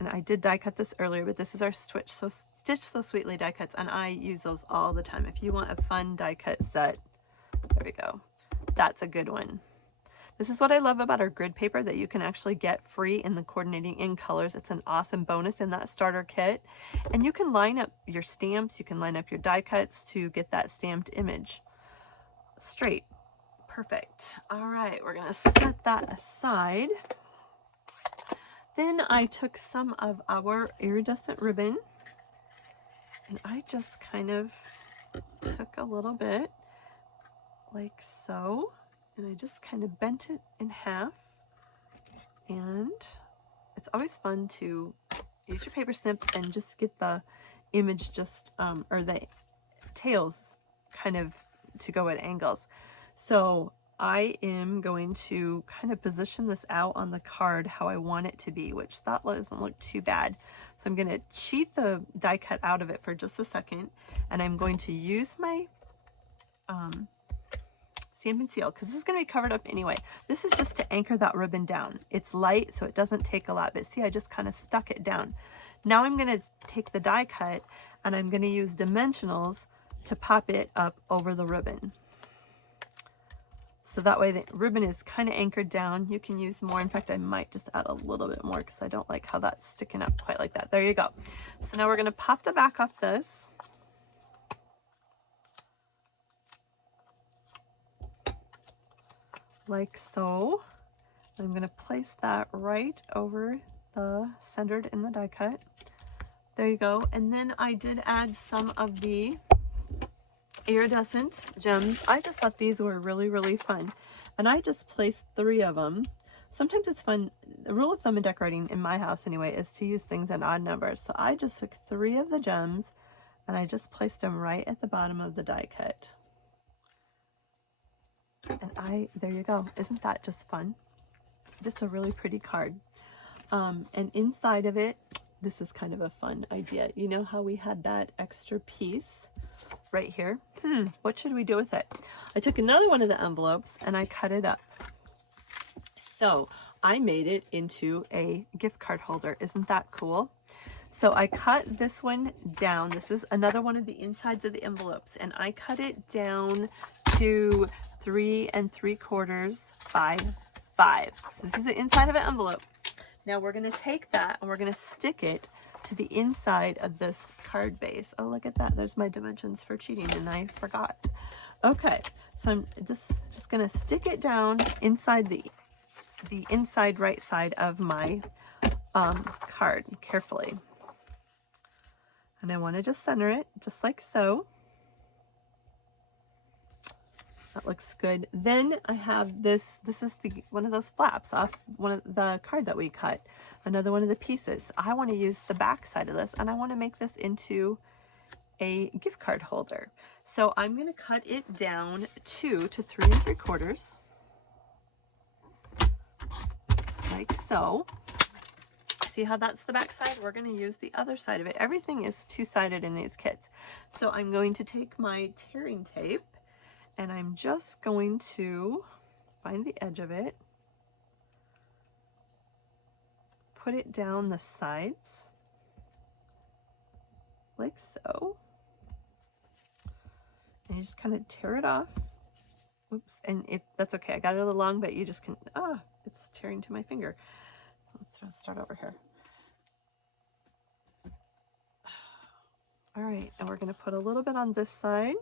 And I did die cut this earlier, but this is our Stitch So Sweetly die cuts, and I use those all the time. If you want a fun die cut set, there we go. That's a good one. This is what I love about our grid paper, that you can actually get free in the Coordinating In Colors. It's an awesome bonus in that starter kit. And you can line up your stamps, you can line up your die cuts to get that stamped image straight. Perfect. All right, we're gonna set that aside. Then I took some of our iridescent ribbon and I just kind of took a little bit like so. And I just kind of bent it in half, and it's always fun to use your paper snip and just get the image just, or the tails kind of to go at angles. So I am going to kind of position this out on the card how I want it to be, which that doesn't look too bad. So I'm going to cheat the die cut out of it for just a second, and I'm going to use my Stampin' Seal, because this is going to be covered up anyway. This is just to anchor that ribbon down. It's light, so it doesn't take a lot, but see, I just kind of stuck it down. Now I'm going to take the die cut and I'm going to use dimensionals to pop it up over the ribbon. So that way the ribbon is kind of anchored down. You can use more. In fact, I might just add a little bit more because I don't like how that's sticking up quite like that. There you go. So now we're going to pop the back off this. Like so. I'm going to place that right over the centered in the die cut. There you go. And then I did add some of the iridescent gems. I just thought these were really fun, and I just placed 3 of them. Sometimes it's fun. The rule of thumb in decorating in my house anyway is to use things in odd numbers. So I just took 3 of the gems and I just placed them right at the bottom of the die cut. And there you go. Isn't that just fun? Just a really pretty card. And inside of it, this is kind of a fun idea. You know how we had that extra piece right here? What should we do with it? I took another one of the envelopes and I cut it up. So I made it into a gift card holder. Isn't that cool? So I cut this one down. This is another one of the insides of the envelopes, and I cut it down to 3 3/4 by 5. So this is the inside of an envelope. Now we're going to take that and we're going to stick it to the inside of this card base. Oh, look at that. There's my dimensions for cheating and I forgot. Okay, so I'm just going to stick it down inside the inside right side of my card carefully. And I want to just center it just like so. That looks good. Then I have this is one of those flaps off one of the card that we cut. Another one of the pieces. I want to use the back side of this and I want to make this into a gift card holder. So I'm going to cut it down 2 to 3 3/4. Like so. See how that's the back side? We're going to use the other side of it. Everything is 2-sided in these kits. So I'm going to take my tearing tape and I'm just going to find the edge of it, put it down the sides like so, and you just kind of tear it off. Oops, and if that's okay, I got it a little long, but you just can, it's tearing to my finger. Let's start over here. All right, and we're going to put a little bit on this side.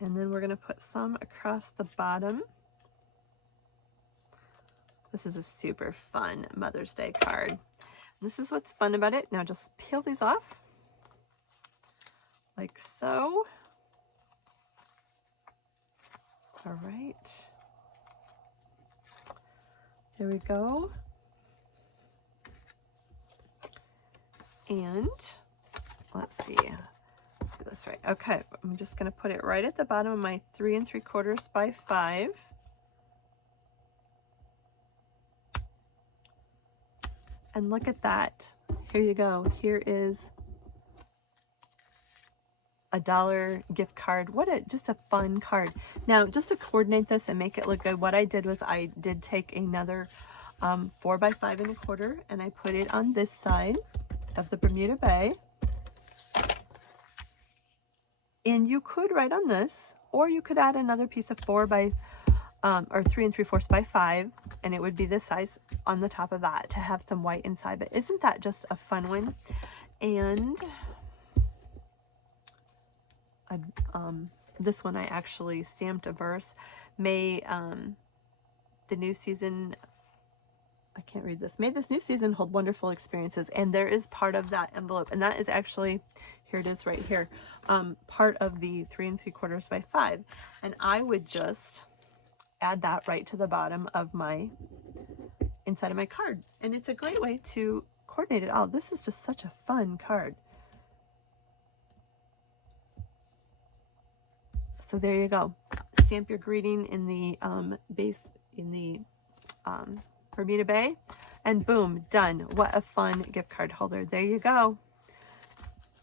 And then we're going to put some across the bottom. This is a super fun Mother's Day card. And this is what's fun about it. Now just peel these off. like so. All right. There we go. And let's see, do this right. Okay, I'm just going to put it right at the bottom of my 3 3/4 by 5. And look at that. Here you go. Here is a $1 gift card. What a just a fun card. Now, just to coordinate this and make it look good, what I did was I did take another 4 by 5 1/4 and I put it on this side of the Bermuda Bay. And you could write on this, or you could add another piece of 4 by or 3 3/4 by 5, and it would be this size on the top of that to have some white inside. But isn't that just a fun one? And this one I actually stamped a verse. May the new season, I can't read this. May this new season hold wonderful experiences. And there is part of that envelope, and that is actually, here it is right here, part of the 3 3/4 by 5. And I would just add that right to the bottom of my inside of my card. And it's a great way to coordinate it all. This is just such a fun card. So there you go. Stamp your greeting in the base, in the Bermuda Bay, and boom, done. What a fun gift card holder. There you go.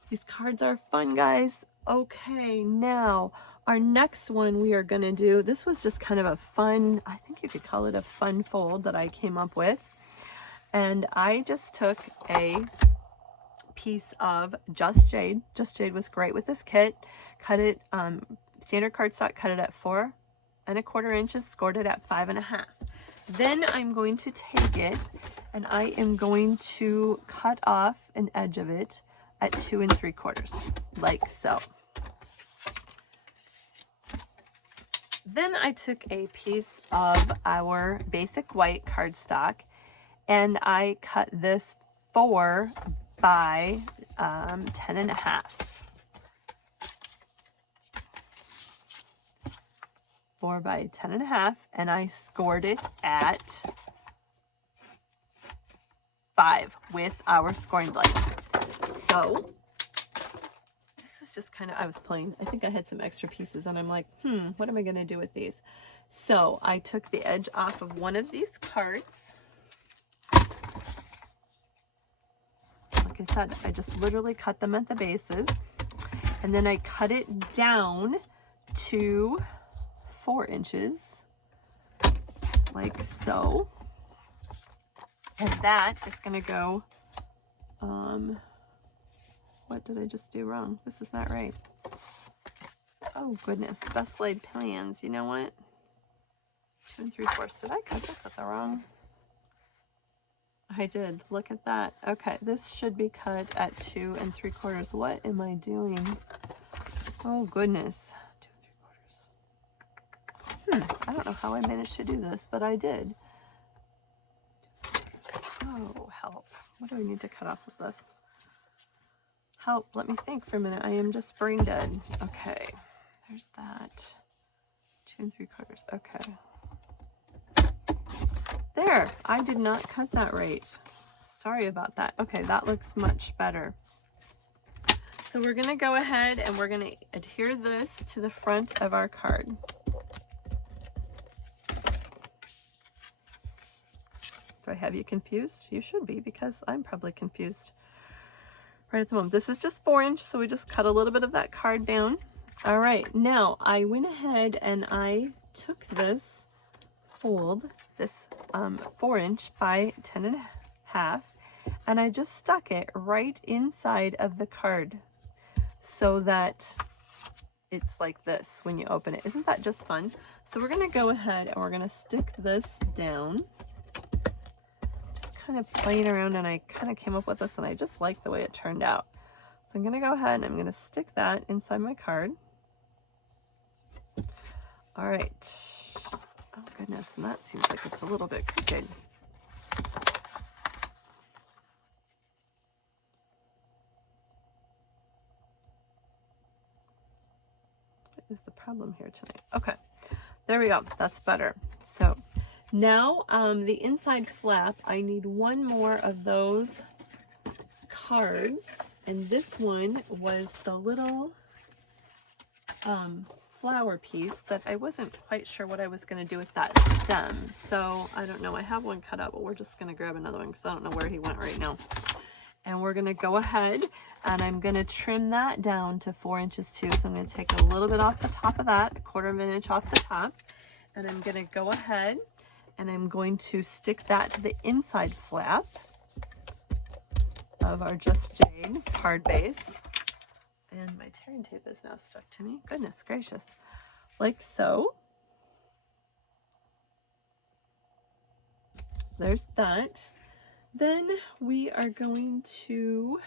These cards are fun, guys. Okay, now our next one we are going to do, this was just kind of a fun, I think you could call it a fun fold that I came up with. And I just took a piece of Just Jade. Just Jade was great with this kit. Cut it, standard cardstock, cut it at 4 1/4 inches, scored it at 5 1/2. Then I'm going to take it and I am going to cut off an edge of it at 2 3/4, like so. Then I took a piece of our basic white cardstock and I cut this 4 by 10 1/2. 4 by 10 1/2, and I scored it at 5 with our scoring blade. So this was just kind of, I was playing, I think I had some extra pieces and I'm like, what am I going to do with these? So I took the edge off of one of these cards. Like I said, I just literally cut them at the bases, and then I cut it down to 4 inches, like so. And that is going to go, what did I just do wrong? This is not right. Oh goodness, best laid plans. You know what? 2 3/4. Did I cut this at the wrong? I did. Look at that. Okay, this should be cut at 2 3/4. What am I doing? Oh goodness. 2 3/4. I don't know how I managed to do this, but I did. Oh, help. What do I need to cut off with this? Help, let me think for a minute. I am just brain dead. Okay, there's that. 2 3/4. Okay. There, I did not cut that right. Sorry about that. Okay, that looks much better. So we're going to go ahead and we're going to adhere this to the front of our card. Do I have you confused? You should be, because I'm probably confused right at the moment. This is just 4 inch, so we just cut a little bit of that card down. All right, now I went ahead and I took this fold, this 4 inch by 10 1/2, and I just stuck it right inside of the card so that it's like this when you open it. Isn't that just fun? So we're going to go ahead and we're going to stick this down. Just kind of playing around, and I kind of came up with this and I just like the way it turned out. So I'm going to go ahead and I'm going to stick that inside my card. All right. Oh goodness, and that seems like it's a little bit crooked. problem here tonight. Okay, there we go. That's better. So now the inside flap, I need one more of those cards, and this one was the little flower piece that I wasn't quite sure what I was going to do with that stem. So I don't know. I have one cut out, but we're just going to grab another one because I don't know where he went right now. And we're going to go ahead and I'm going to trim that down to 4 inches too. So I'm going to take a little bit off the top of that, 1/4 of an inch off the top. And I'm going to go ahead and I'm going to stick that to the inside flap of our Just Jade card base. And my tearing tape is now stuck to me. Goodness gracious. Like so. There's that. Then we are going to,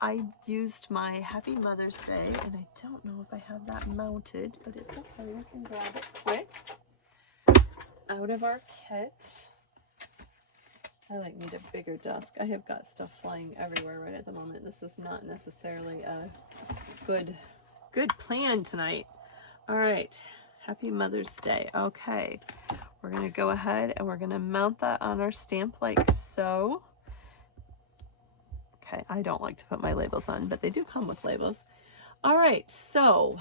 I used my Happy Mother's Day, and I don't know if I have that mounted, but it's okay. We can grab it quick out of our kit. I need a bigger desk. I have got stuff flying everywhere right at the moment. This is not necessarily a good plan tonight. All right, Happy Mother's Day. Okay, we're gonna go ahead and we're gonna mount that on our stamp like so. Okay, I don't like to put my labels on, but they do come with labels. All right, so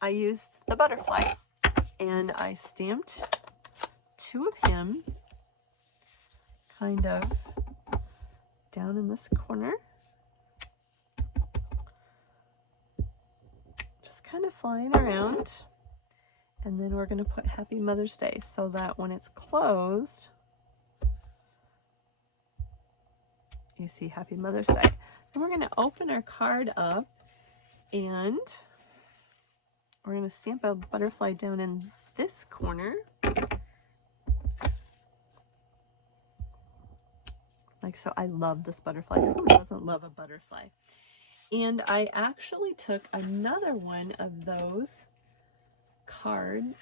I used the butterfly and I stamped 2 of him kind of down in this corner. Just kind of flying around. And then we're going to put Happy Mother's Day so that when it's closed, you see Happy Mother's Day. Then we're going to open our card up and we're going to stamp a butterfly down in this corner. Like so. I love this butterfly. Who doesn't love a butterfly? And I actually took another one of those cards.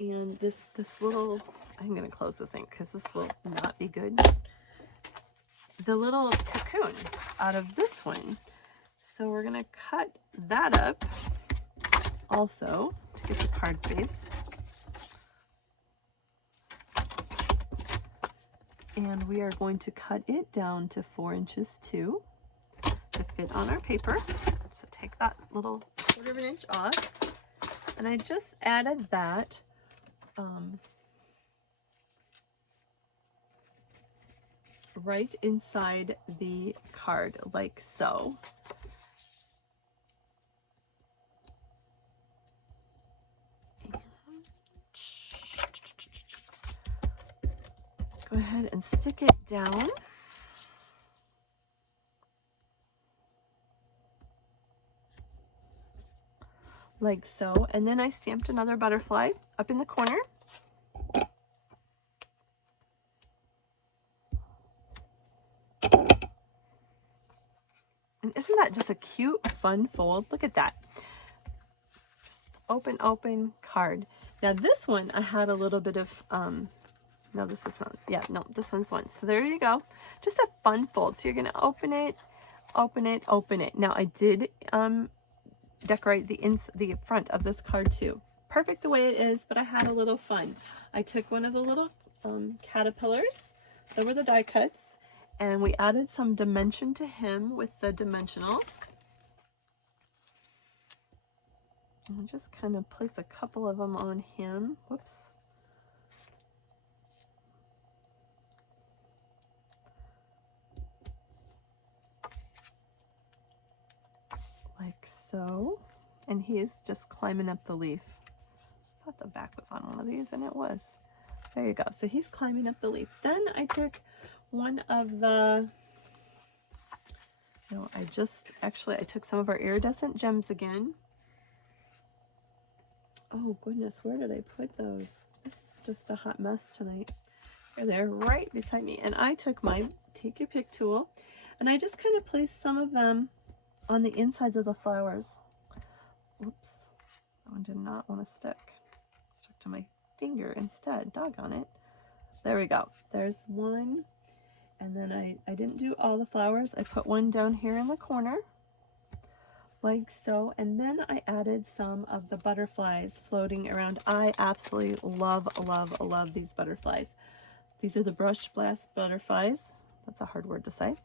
And this little, I'm going to close this ink because this will not be good. The little cocoon out of this one. So we're going to cut that up also to get the card face. And we are going to cut it down to 4 inches too to fit on our paper. So take that little 1/4 of an inch off. And I just added that right inside the card like so. Go ahead and stick it down. Like so. And then I stamped another butterfly up in the corner. And isn't that just a cute, fun fold? Look at that. Just open, open card. Now this one, I had a little bit of, no, this is not, yeah, no, this one's one. So there you go. Just a fun fold. So you're going to open it, open it, open it. Now I did decorate the front of this card too. Perfect the way it is, but I had a little fun. I took one of the little caterpillars that were the die cuts, and we added some dimension to him with the dimensionals. And I'll just kind of place a couple of them on him. Whoops. Like so. And he is just climbing up the leaf. I thought the back was on one of these, and it was. There you go. So he's climbing up the leaf. Then I took one of the, no, I took some of our iridescent gems again. Oh goodness, where did I put those? This is just a hot mess tonight. They're right beside me. And I took my take your pick tool, and I just kind of placed some of them on the insides of the flowers. Oops, that one did not want to stick. Stuck to my finger instead. Doggone it. There we go. There's one. And then I didn't do all the flowers. I put one down here in the corner, like so. And then I added some of the butterflies floating around. I absolutely love, love, love these butterflies. These are the Brush Blast butterflies. That's a hard word to say.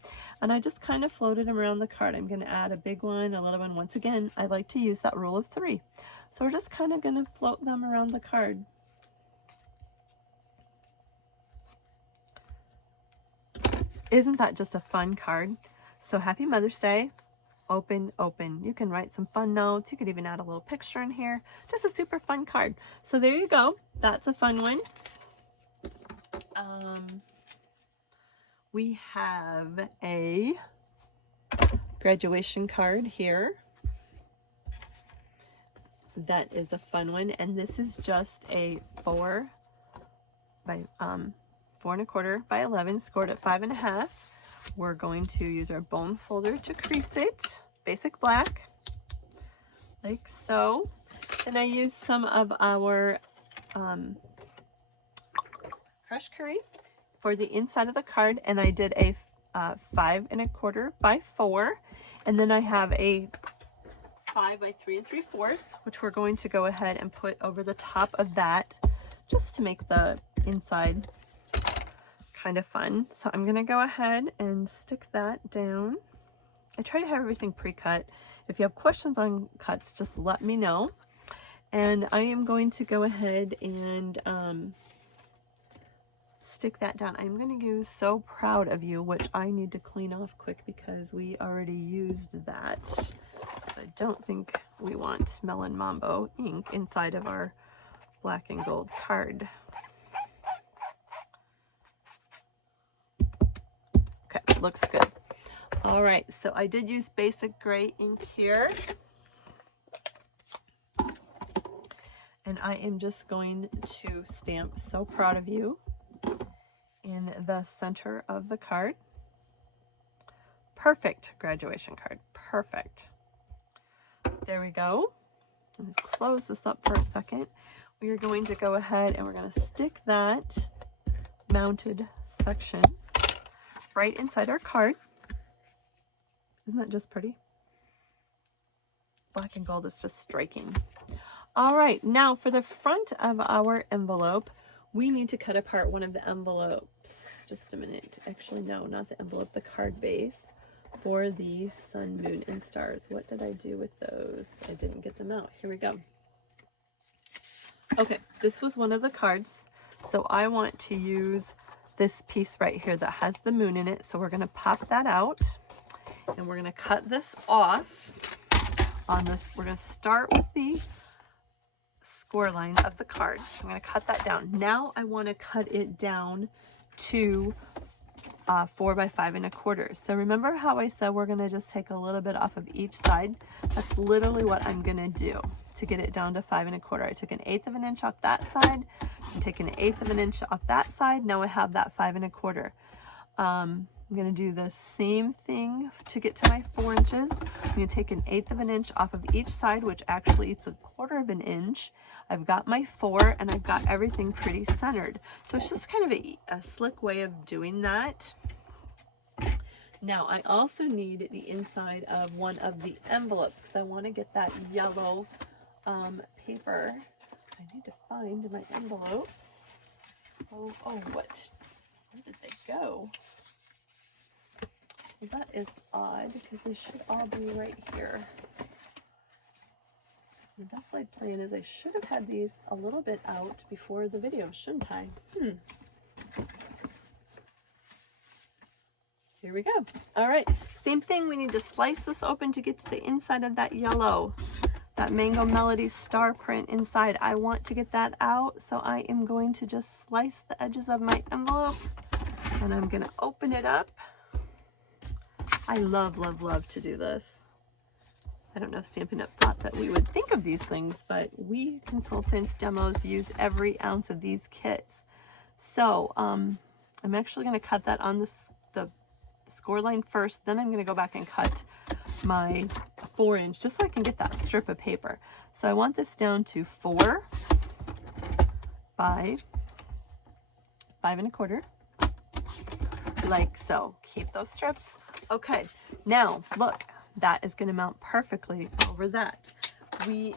And I just kind of floated them around the card. I'm going to add a big one, a little one. Once again, I like to use that rule of 3. So we're just kind of going to float them around the card. Isn't that just a fun card? So happy Mother's Day. Open, open. You can write some fun notes. You could even add a little picture in here. Just a super fun card. So there you go. That's a fun one. We have a graduation card here. That is a fun one, and this is just a 4 by 4¼ by 11, scored at 5½. We're going to use our bone folder to crease it, basic black, like so. And I used some of our crushed curry for the inside of the card, and I did a 5¼ by 4, and then I have a 5 by 3 3/4, which we're going to go ahead and put over the top of that, just to make the inside kind of fun. So I'm going to go ahead and stick that down. I try to have everything pre-cut. If you have questions on cuts, just let me know. And I am going to go ahead and stick that down. I'm going to use So Proud of You, which I need to clean off quick because we already used that. So I don't think we want Melon Mambo ink inside of our black and gold card. Okay, looks good. All right, so I did use basic gray ink here. And I am just going to stamp So Proud of You in the center of the card. Perfect graduation card, perfect. There we go. Let's close this up for a second. We are going to go ahead and we're going to stick that mounted section right inside our card. Isn't that just pretty? Black and gold is just striking. All right, now for the front of our envelope, we need to cut apart one of the envelopes. Just a minute. Actually, no, not the envelope, the card base for the sun, moon, and stars. What did I do with those? I didn't get them out. Here we go. Okay, this was one of the cards. So I want to use this piece right here that has the moon in it. So we're going to pop that out and we're going to cut this off on this. We're going to start with the score line of the card. I'm going to cut that down. Now I want to cut it down to 4 by 5¼ So remember how I said we're going to just take a little bit off of each side? That's literally what I'm going to do to get it down to 5¼ I took 1/8 of an inch off that side. I'm taking 1/8 of an inch off that side. Now I have that 5¼ I'm going to do the same thing to get to my 4 inches. I'm going to take 1/8 of an inch off of each side, which actually it's 1/4 of an inch. I've got my 4 and I've got everything pretty centered. So it's just kind of a slick way of doing that. Now I also need the inside of one of the envelopes because I want to get that yellow paper. I need to find my envelopes. Oh, what? Where did they go? Well, that is odd because they should all be right here. The best laid plan is I should have had these a little bit out before the video, shouldn't I? Here we go. All right, same thing. We need to slice this open to get to the inside of that yellow, that Mango Melody star print inside. I want to get that out, so I am going to just slice the edges of my envelope and I'm going to open it up. I love, love, love to do this. I don't know if Stampin' Up thought that we would think of these things, but we consultants, demos, use every ounce of these kits. So I'm actually going to cut that on the score line first, then I'm going to go back and cut my 4 inch just so I can get that strip of paper. So I want this down to 4 by 5¼ The like so. Keep those strips. Okay, now look, that is going to mount perfectly over that. I'm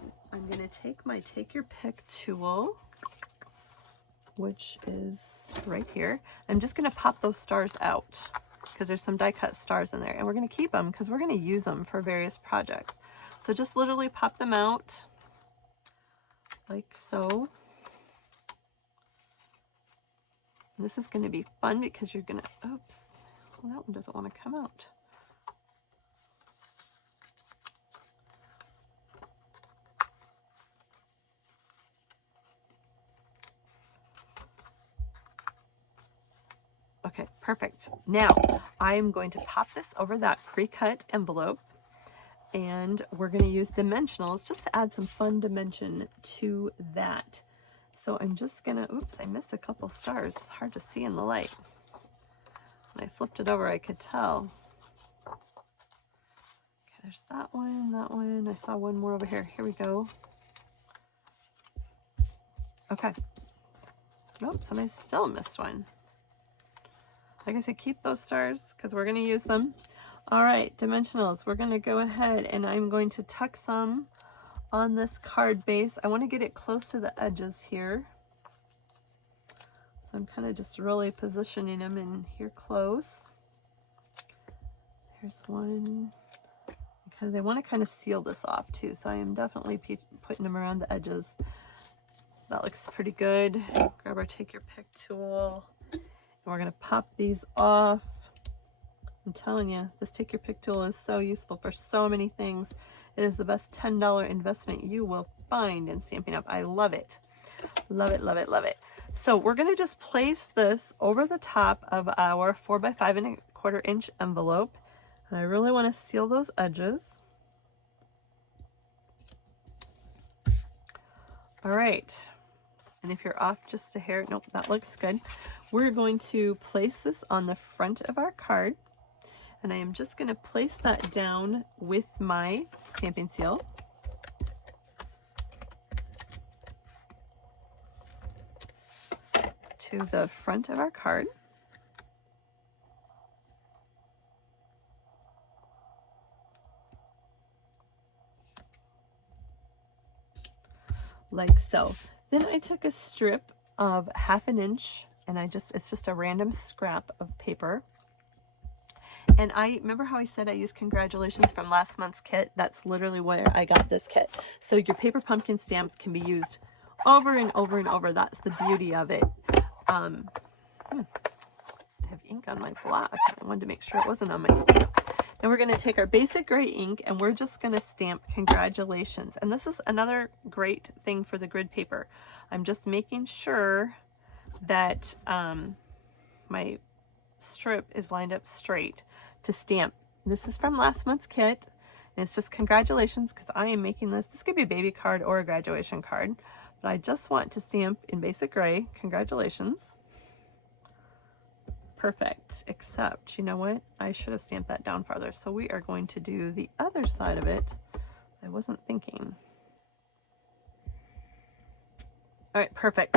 going to take my Take Your Pick tool, which is right here. I'm just going to pop those stars out because there's some die cut stars in there, and we're going to keep them because we're going to use them for various projects. So just literally pop them out like so. And this is going to be fun because you're going to, oops, well, that one doesn't want to come out. Okay, perfect. Now I am going to pop this over that pre-cut envelope, and we're going to use dimensionals just to add some fun dimension to that. So I'm just going to, oops, I missed a couple stars. It's hard to see in the light. When I flipped it over, I could tell. Okay, there's that one, that one. I saw one more over here. Here we go. Okay. Nope, somebody still missed one. Like I said, keep those stars because we're going to use them. All right, dimensionals. We're going to go ahead and I'm going to tuck some on this card base. I want to get it close to the edges here. So I'm kind of just really positioning them in here close. Here's one. Because I want to kind of seal this off too. So I am definitely putting them around the edges. That looks pretty good. Grab our Take Your Pick tool. And we're going to pop these off. I'm telling you, this Take Your Pick tool is so useful for so many things. It is the best $10 investment you will find in Stampin' Up. I love it. Love it, love it, love it. So we're going to just place this over the top of our 4x5 1/4 inch envelope. And I really want to seal those edges. All right. And if you're off just a hair, nope, that looks good. We're going to place this on the front of our card. And I am just going to place that down with my stamping seal. To the front of our card. Like so. Then I took a strip of 1/2 inch and it's just a random scrap of paper. And I remember how I said I used Congratulations from last month's kit. That's literally where I got this kit. So your paper pumpkin stamps can be used over and over and over. That's the beauty of it. I have ink on my block. I wanted to make sure it wasn't on my stamp. And we're going to take our basic gray ink and we're just going to stamp Congratulations. And this is another great thing for the grid paper. I'm just making sure that my strip is lined up straight to stamp. This is from last month's kit, and it's just Congratulations because I am making this. This could be a baby card or a graduation card, but I just want to stamp in basic gray, Congratulations. Perfect, except, you know what? I should have stamped that down farther. So we are going to do the other side of it. I wasn't thinking. All right, perfect.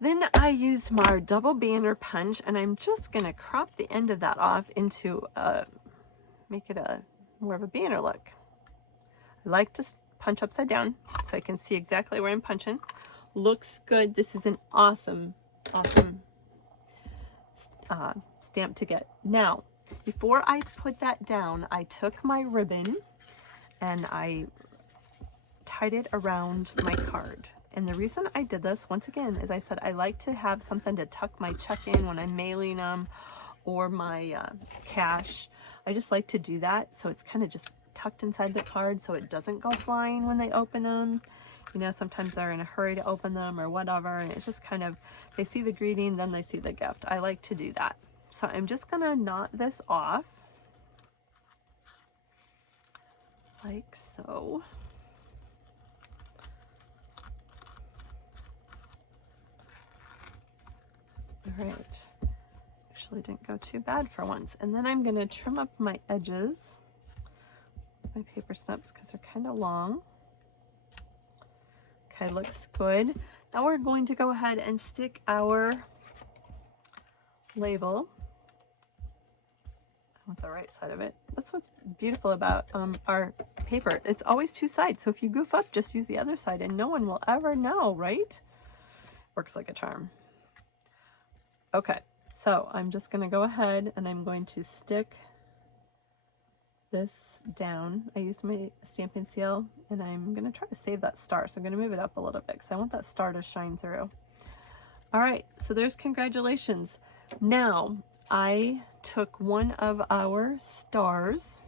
Then I used my double banner punch, and I'm just going to crop the end of that off into make it more of a banner look. I like to punch upside down so I can see exactly where I'm punching. Looks good. This is an awesome stamp to get. Now, before I put that down, I took my ribbon and I tied it around my card. And the reason I did this, once again, is I said I like to have something to tuck my check in when I'm mailing them or my cash. I just like to do that so it's kind of just tucked inside the card so it doesn't go flying when they open them. You know, sometimes they're in a hurry to open them or whatever, and it's just kind of, they see the greeting, then they see the gift. I like to do that. So I'm just going to knot this off like so. All right. Actually didn't go too bad for once. And then I'm going to trim up my edges, my paper snips, because they're kind of long. Okay, looks good. Now we're going to go ahead and stick our label. I want the right side of it. That's what's beautiful about our paper. It's always two sides. So if you goof up, just use the other side and no one will ever know, right? Works like a charm. Okay, so I'm just going to go ahead and I'm going to stick this down. I used my Stampin' Seal and I'm going to try to save that star. So I'm going to move it up a little bit because I want that star to shine through. All right, so there's congratulations. Now I took one of our stars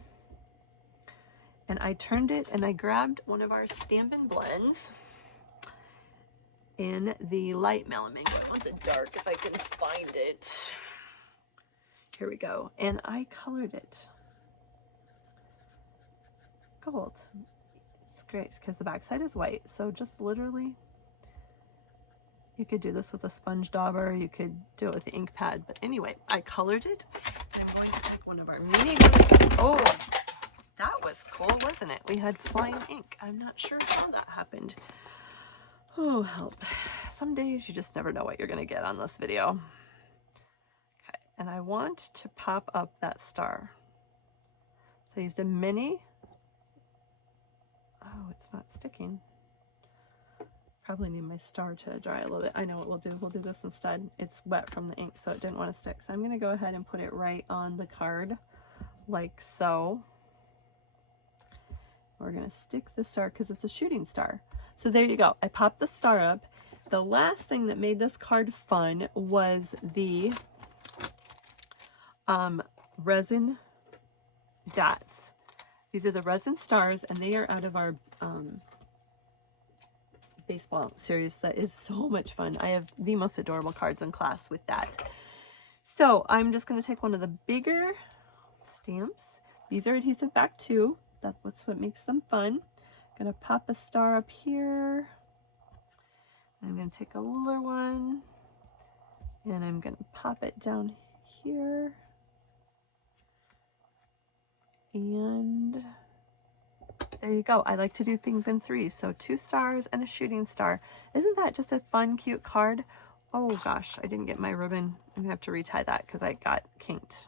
and I turned it and I grabbed one of our Stampin' blends in the light melamine. I want the dark if I can find it. Here we go. And I colored it gold. It's great because the back side is white. So just literally, you could do this with a sponge dauber. You could do it with the ink pad. But anyway, I colored it. And I'm going to take one of our mini glitter. Oh, that was cool, wasn't it? We had flying ink. I'm not sure how that happened. Oh, help. Some days you just never know what you're going to get on this video. Okay, and I want to pop up that star. So I used a mini. Oh, it's not sticking. Probably need my star to dry a little bit. I know what we'll do. We'll do this instead. It's wet from the ink, so it didn't want to stick. So I'm going to go ahead and put it right on the card, like so. We're going to stick the star because it's a shooting star. So there you go. I popped the star up. The last thing that made this card fun was the resin dots. These are the resin stars, and they are out of our baseball series that is so much fun. I have the most adorable cards in class with that. So I'm just going to take one of the bigger stamps. These are adhesive back too. That's what makes them fun. I'm going to pop a star up here. I'm going to take a littler one and I'm going to pop it down here. And there you go. I like to do things in threes. So 2 stars and a shooting star. Isn't that just a fun, cute card? Oh gosh, I didn't get my ribbon. I'm gonna have to retie that because I got kinked.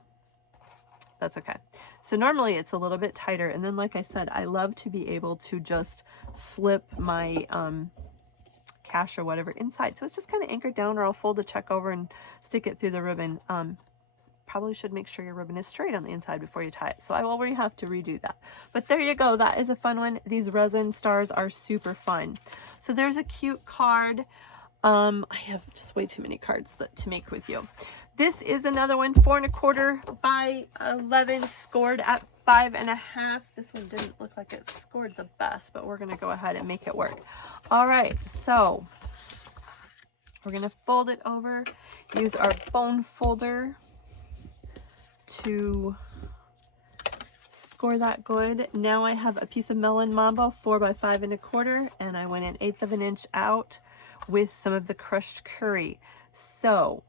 That's okay. So normally it's a little bit tighter. And then like I said, I love to be able to just slip my cash or whatever inside. So it's just kind of anchored down, or I'll fold the check over and stick it through the ribbon. Probably should make sure your ribbon is straight on the inside before you tie it. So I will have to redo that. But there you go. That is a fun one. These resin stars are super fun. So there's a cute card. I have just way too many cards to make with you. This is another one, 4 1/4 by 11, scored at 5 1/2. This one didn't look like it scored the best, but we're going to go ahead and make it work. All right, so we're going to fold it over, use our bone folder to score that good. Now I have a piece of Melon Mambo 4 by 5 1/4, and I went 1/8 of an inch out with some of the crushed curry. So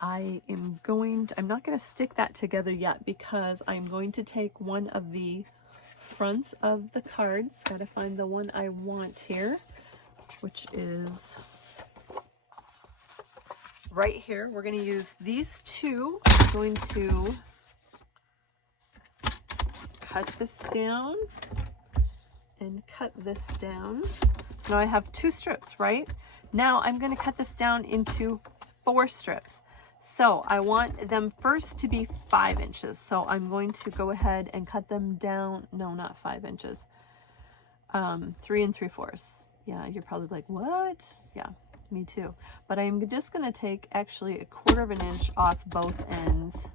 I'm not going to stick that together yet because I'm going to take one of the fronts of the cards. Got to find the one I want here, which is right here. We're going to use these two. I'm going to cut this down and cut this down. So now I have 2 strips, right? Now I'm going to cut this down into 4 strips. So I want them first to be 5 inches. So I'm going to go ahead and cut them down. No, not 5 inches. 3 3/4. Yeah, you're probably like, what? Yeah, me too. But I'm just going to take actually 1/4 of an inch off both ends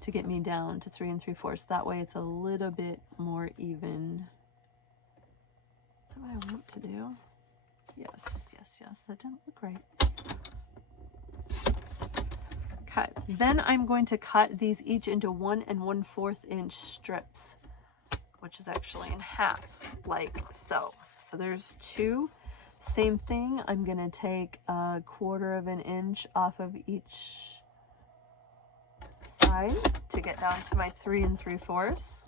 to get me down to 3 3/4. That way it's a little bit more even. Is that what I want to do? Yes, yes, yes. That didn't look right. Okay, then I'm going to cut these each into 1 1/4 inch strips, which is actually in half, like so. So there's 2. Same thing, I'm going to take 1/4 of an inch off of each side to get down to my 3 3/4.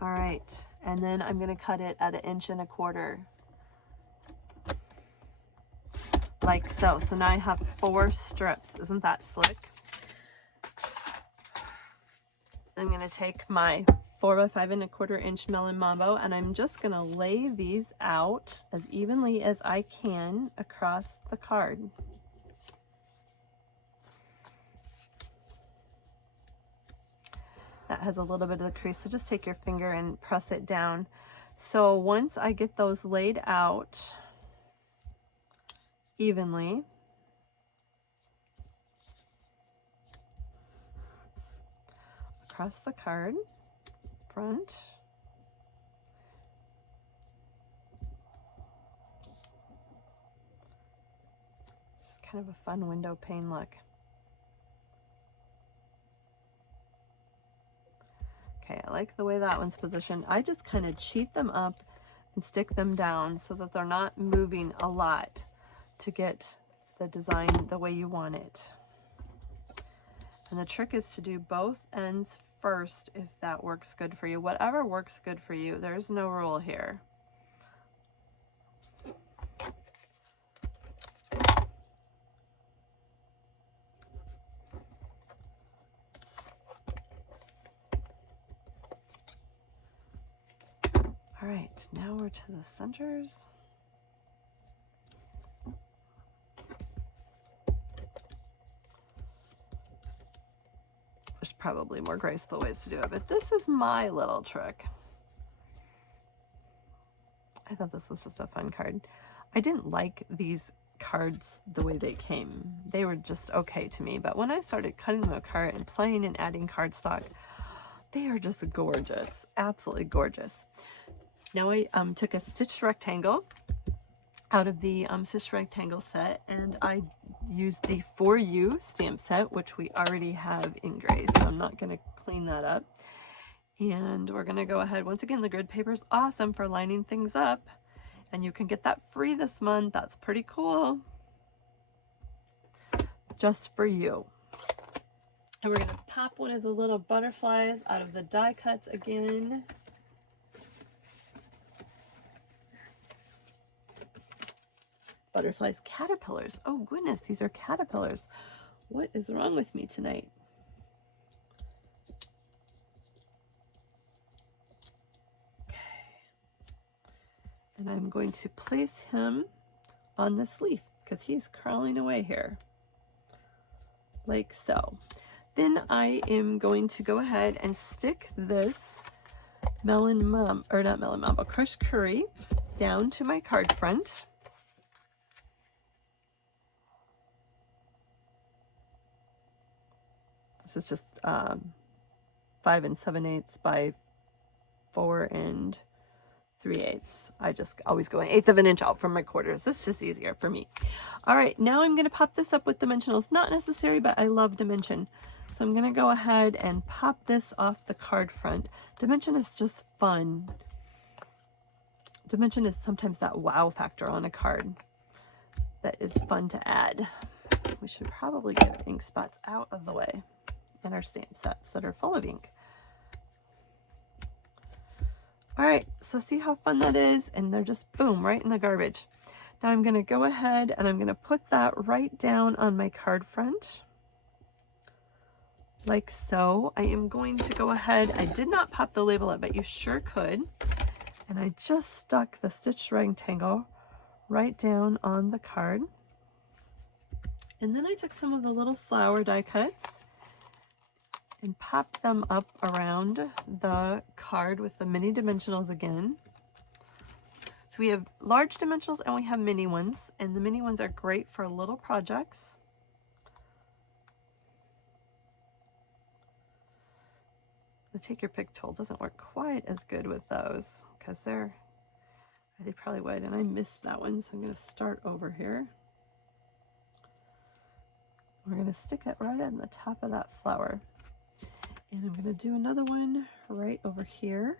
All right, and then I'm going to cut it at 1 1/4 inches. like so. So now I have 4 strips. Isn't that slick? I'm going to take my 4 by 5 1/4 inch Melon Mambo, and I'm just going to lay these out as evenly as I can across the card. That has a little bit of the crease, so just take your finger and press it down. So once I get those laid out evenly, across the card, front, it's kind of a fun window pane look. Okay, I like the way that one's positioned. I just kind of cheat them up and stick them down so that they're not moving a lot to get the design the way you want it. And the trick is to do both ends first if that works good for you. Whatever works good for you, there's no rule here. All right, now we're to the centers. There's probably more graceful ways to do it, but this is my little trick. I thought this was just a fun card. I didn't like these cards the way they came. They were just okay to me, but when I started cutting them apart and playing and adding cardstock, they are just gorgeous, absolutely gorgeous. Now I took a stitched rectangle out of the stitched rectangle set, and I used the For You stamp set, which we already have in gray, so I'm not going to clean that up. And we're going to go ahead, once again, the grid paper is awesome for lining things up, and you can get that free this month. That's pretty cool. Just for you. And we're going to pop one of the little butterflies out of the die cuts again. Butterflies, caterpillars. Oh goodness, these are caterpillars. What is wrong with me tonight? Okay. And I'm going to place him on this leaf because he's crawling away here. Like so. Then I am going to go ahead and stick this crushed curry down to my card front. This is just 5 7/8 by 4 3/8. I just always go 1/8 of an inch out from my quarters. It's just easier for me. All right, now I'm going to pop this up with dimensionals. Not necessary, but I love dimension. So I'm going to go ahead and pop this off the card front. Dimension is just fun. Dimension is sometimes that wow factor on a card that is fun to add. We should probably get ink spots out of the way in our stamp sets that are full of ink. All right, so see how fun that is? And they're just boom, right in the garbage. Now I'm going to go ahead and I'm going to put that right down on my card front. Like so. I am going to go ahead, I did not pop the label up, but you sure could. And I just stuck the stitched rectangle right down on the card. And then I took some of the little flower die cuts and pop them up around the card with the mini dimensionals again. So we have large dimensionals and we have mini ones, and the mini ones are great for little projects. The take your pick tool doesn't work quite as good with those because they probably would, and I missed that one, so I'm going to start over here. We're going to stick it right on the top of that flower. And I'm going to do another one right over here.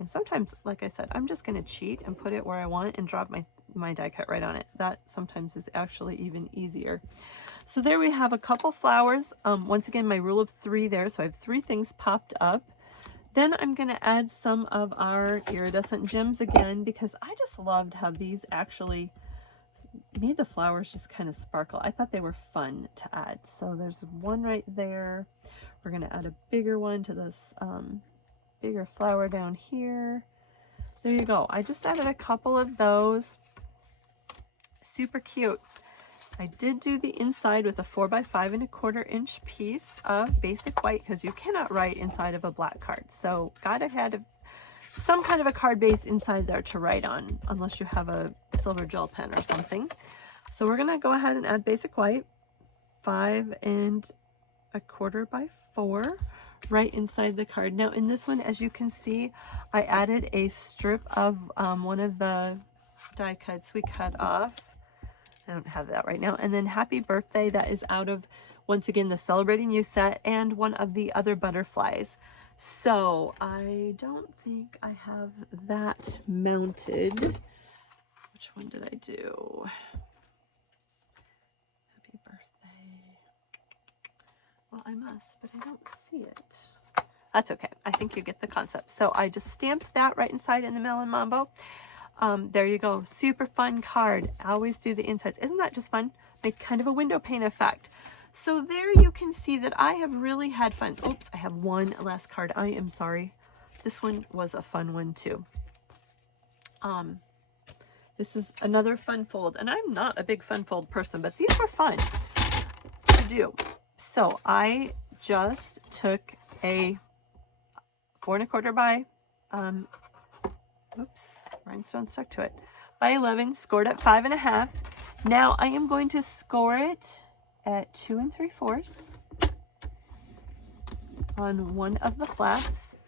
And sometimes, like I said, I'm just going to cheat and put it where I want and drop my die cut right on it. That sometimes is actually even easier. So there we have a couple flowers. Once again, my rule of 3 there. So I have 3 things popped up. Then I'm going to add some of our iridescent gems again because I just loved how these actually made the flowers just kind of sparkle. I thought they were fun to add. So there's one right there. We're going to add a bigger one to this bigger flower down here. There you go. I just added a couple of those. Super cute. I did do the inside with a 4x5 1/4 inch piece of basic white because you cannot write inside of a black card. So gotta have some kind of a card base inside there to write on, unless you have a silver gel pen or something. So we're gonna go ahead and add basic white, 5 1/4 by 4, right inside the card. Now in this one, as you can see, I added a strip of one of the die cuts we cut off. I don't have that right now. And then Happy Birthday, that is out of, once again, the Celebrating You set and one of the other butterflies. So I don't think I have that mounted. Which one did I do? Happy Birthday. Well, I must, but I don't see it. That's okay. I think you get the concept. So I just stamped that right inside in the Melon Mambo. There you go. Super fun card. I always do the insides. Isn't that just fun? Make kind of a window pane effect. So there you can see that I have really had fun. Oops, I have one last card. I am sorry. This one was a fun one too. This is another fun fold, and I'm not a big fun fold person, but these were fun to do. So I just took a 4 1/4 by, oops, rhinestone stuck to it, by 11, scored at 5 1/2. Now I am going to score it at 2 3/4 on one of the flaps,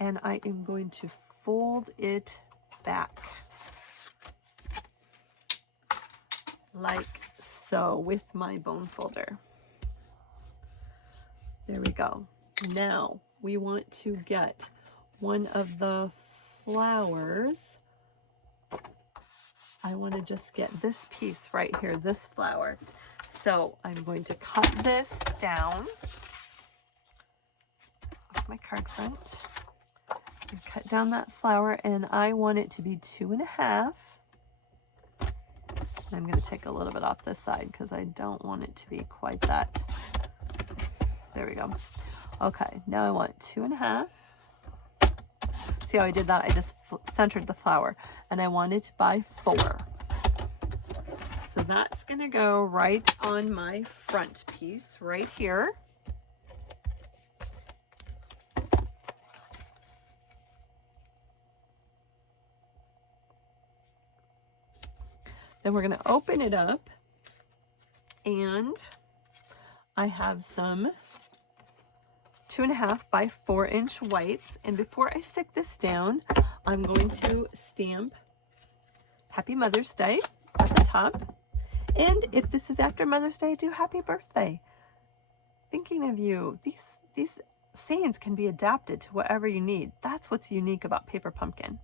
and I am going to fold it back like so with my bone folder. There we go. Now we want to get one of the flowers. I want to just get this piece right here, this flower. So I'm going to cut this down off my card front and cut down that flower, and I want it to be 2 1/2. I'm going to take a little bit off this side because I don't want it to be quite that. There we go. Okay, now I want 2 1/2. See how I did that? I just centered the flower, and I want it by 4. So that's going to go right on my front piece right here. Then we're going to open it up, and I have some 2 1/2 by 4 inch whites. And before I stick this down, I'm going to stamp Happy Mother's Day at the top. And if this is after Mother's Day, do Happy Birthday. Thinking of you. These sayings can be adapted to whatever you need. That's what's unique about Paper Pumpkin.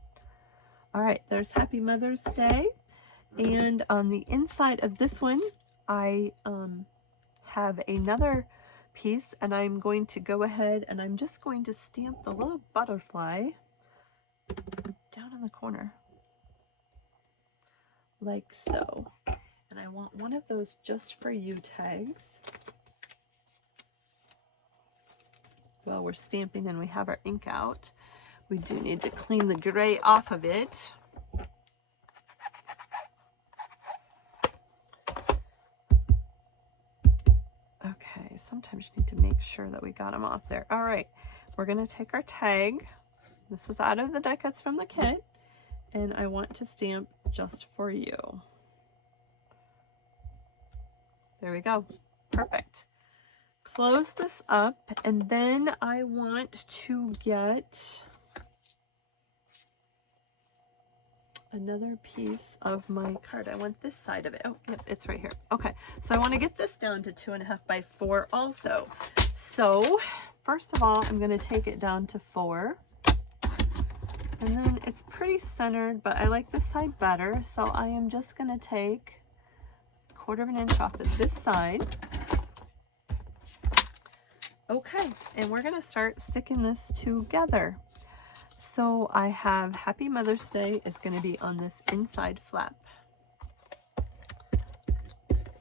All right, there's Happy Mother's Day. And on the inside of this one, I have another piece, and I'm going to go ahead and I'm just going to stamp the little butterfly down in the corner like so. And I want one of those just for you tags. Well, we're stamping and we have our ink out. We do need to clean the gray off of it. Okay, sometimes you need to make sure that we got them off there. All right, we're going to take our tag. This is out of the die cuts from the kit, and I want to stamp just for you. There we go. Perfect. Close this up, and then I want to get another piece of my card. I want this side of it. Oh, yep, it's right here. Okay, so I want to get this down to 2 1/2 by 4 also. So first of all, I'm going to take it down to 4. And then it's pretty centered, but I like this side better. So I am just going to take 1/4 inch off of this side. Okay, and we're going to start sticking this together. So I have Happy Mother's Day is going to be on this inside flap.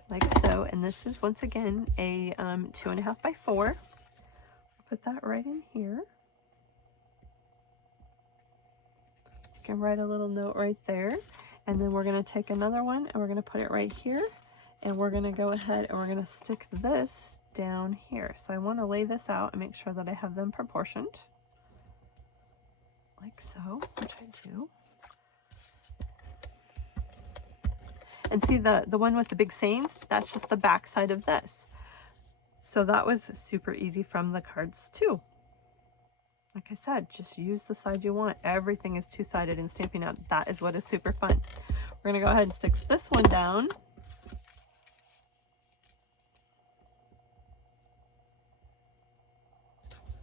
like so. And this is once again a 2.5 by 4. Put that right in here. You can write a little note right there. And then we're going to take another one and we're going to put it right here. And we're going to go ahead and we're going to stick this down here. So I want to lay this out and make sure that I have them proportioned. Like so, which I do. And see the one with the big sayings? That's just the back side of this. So that was super easy from the cards too. Like I said, just use the side you want. Everything is two-sided in Stampin' Up. That is what is super fun. We're going to go ahead and stick this one down.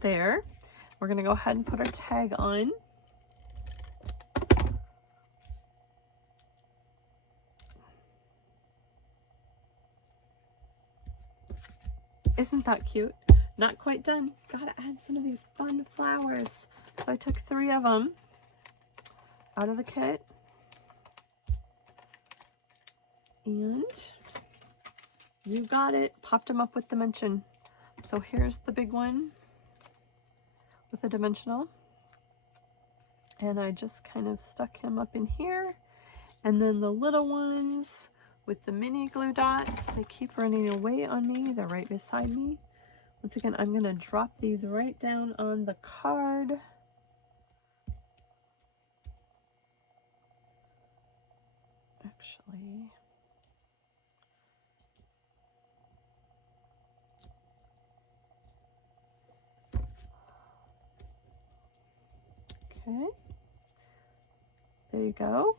There. We're going to go ahead and put our tag on. Isn't that cute? Not quite done. Gotta add some of these fun flowers. So I took 3 of them out of the kit. And you got it. Popped them up with dimension. So here's the big one with a dimensional. And I just kind of stuck him up in here. And then the little ones with the mini glue dots, they keep running away on me. They're right beside me. Once again, I'm going to drop these right down on the card. Actually, okay, there you go.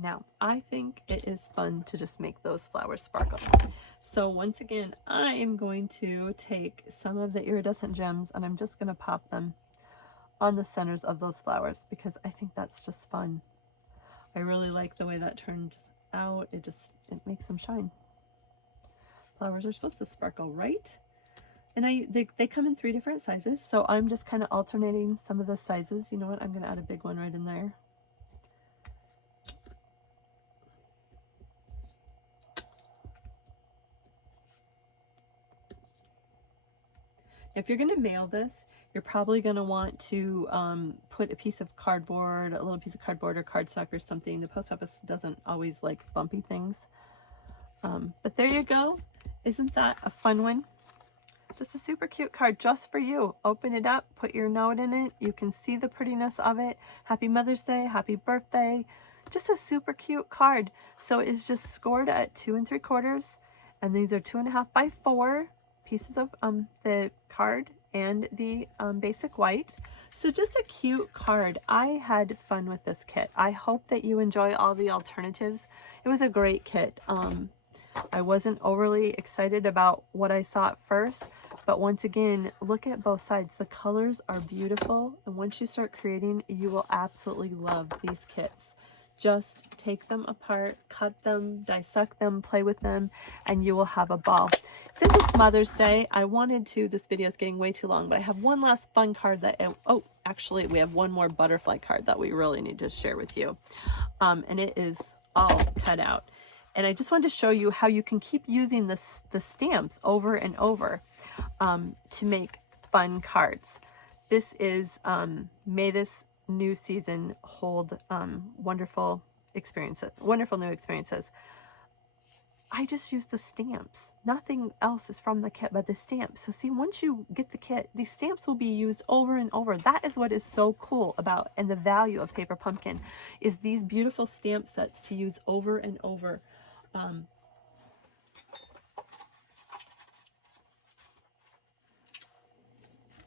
Now, I think it is fun to just make those flowers sparkle. So once again, I am going to take some of the iridescent gems and I'm just going to pop them on the centers of those flowers because I think that's just fun. I really like the way that turned out. It makes them shine. Flowers are supposed to sparkle, right? And they come in 3 different sizes, so I'm just kind of alternating some of the sizes. You know what? I'm going to add a big one right in there. If you're going to mail this, you're probably going to want to put a piece of cardboard, a little piece of cardboard or cardstock or something. The post office doesn't always like bumpy things. But there you go. Isn't that a fun one? Just a super cute card just for you. Open it up, put your note in it. You can see the prettiness of it. Happy Mother's Day, happy birthday. Just a super cute card. So it's just scored at 2 3/4. And these are 2.5 by 4 pieces of the card and the basic white. So just a cute card. I had fun with this kit. I hope that you enjoy all the alternatives. It was a great kit. I wasn't overly excited about what I saw at first, but once again, look at both sides. The colors are beautiful, and once you start creating, you will absolutely love these kits. Just take them apart, cut them, dissect them, play with them, and you will have a ball. Since it's Mother's Day, I wanted to, this video is getting way too long, but I have one last fun card that, oh, actually, we have one more butterfly card that we really need to share with you. And it is all cut out. And I just wanted to show you how you can keep using the stamps over and over to make fun cards. This is May This New Season Hold Wonderful Experiences, Wonderful New Experiences. I just use the stamps. Nothing else is from the kit but the stamps. So see, once you get the kit, these stamps will be used over and over. That is what is so cool about, and the value of Paper Pumpkin, is these beautiful stamp sets to use over and over.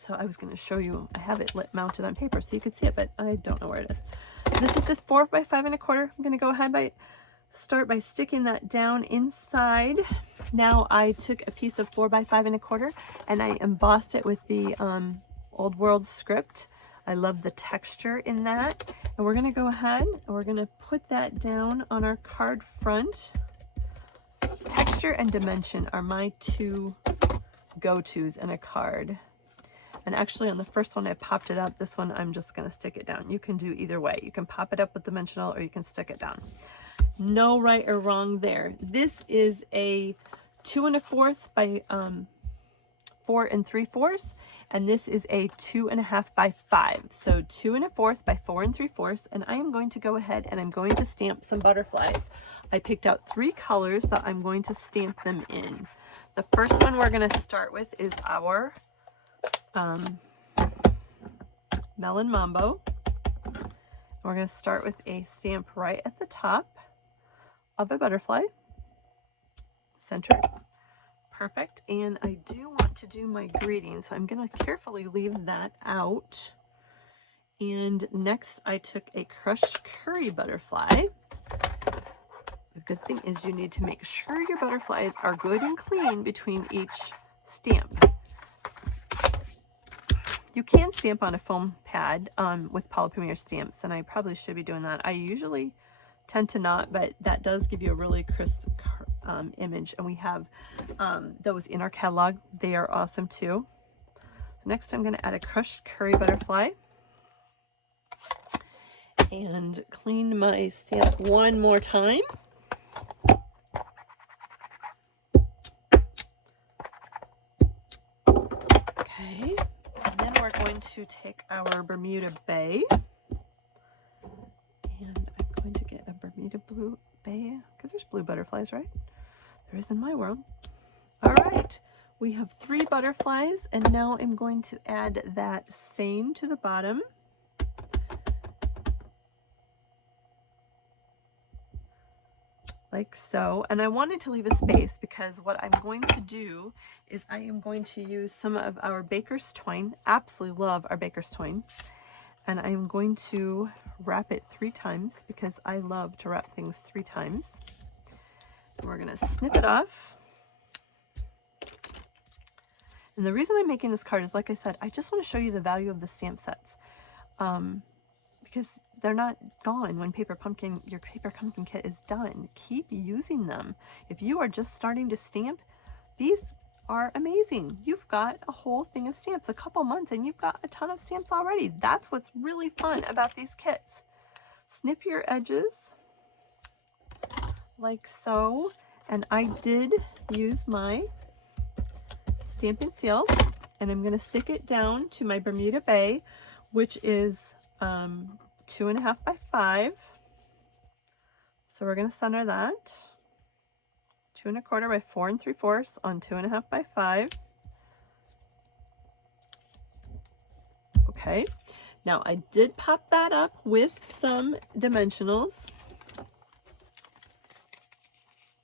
So I was going to show you, I have it mounted on paper so you could see it, but I don't know where it is. This is just 4 by 5 1/4. I'm going to go ahead and start by sticking that down inside. Now I took a piece of 4 by 5 1/4 and I embossed it with the Old World script. I love the texture in that. And we're going to go ahead and we're going to put that down on our card front. Texture and dimension are my 2 go-tos in a card. And actually on the first one I popped it up. This one I'm just going to stick it down. You can do either way. You can pop it up with dimensional or you can stick it down. No right or wrong there. This is a 2 1/4 by 4 3/4, and this is a 2 1/2 by 5. So 2 1/4 by 4 3/4, and I am going to go ahead and I'm going to stamp some butterflies. I picked out 3 colors that I'm going to stamp them in. The first one we're going to start with is our Melon Mambo. We're going to start with a stamp right at the top of a butterfly, centered. Perfect. And I do want to do my greeting, so I'm going to carefully leave that out. And next I took a crushed curry butterfly. The good thing is you need to make sure your butterflies are good and clean between each stamp. You can stamp on a foam pad with Polypremier stamps, and I probably should be doing that. I usually tend to not, but that does give you a really crisp image, and we have those in our catalog. They are awesome too. Next I'm going to add a crushed curry butterfly and clean my stamp one more time. Okay, and then we're going to take our Bermuda Bay, and I'm going to get a Bermuda Blue Bay, because there's blue butterflies, right? There is in my world. All right, we have 3 butterflies, and now I'm going to add that same to the bottom. Like so. And I wanted to leave a space because what I'm going to do is I am going to use some of our baker's twine. Absolutely love our baker's twine. And I am going to wrap it 3 times because I love to wrap things 3 times. And we're going to snip it off. And the reason I'm making this card is, like I said, I just want to show you the value of the stamp sets. Because they're not gone when your paper pumpkin kit is done. Keep using them. If you are just starting to stamp, these are amazing. You've got a whole thing of stamps, a couple months, and you've got a ton of stamps already. That's what's really fun about these kits. Snip your edges like so. And I did use my Stampin' Seal, and I'm going to stick it down to my Bermuda Bay, which is 2 1/2 by 5. So we're going to center that 2 1/4 by 4 3/4 on 2 1/2 by 5. Okay, now I did pop that up with some dimensionals.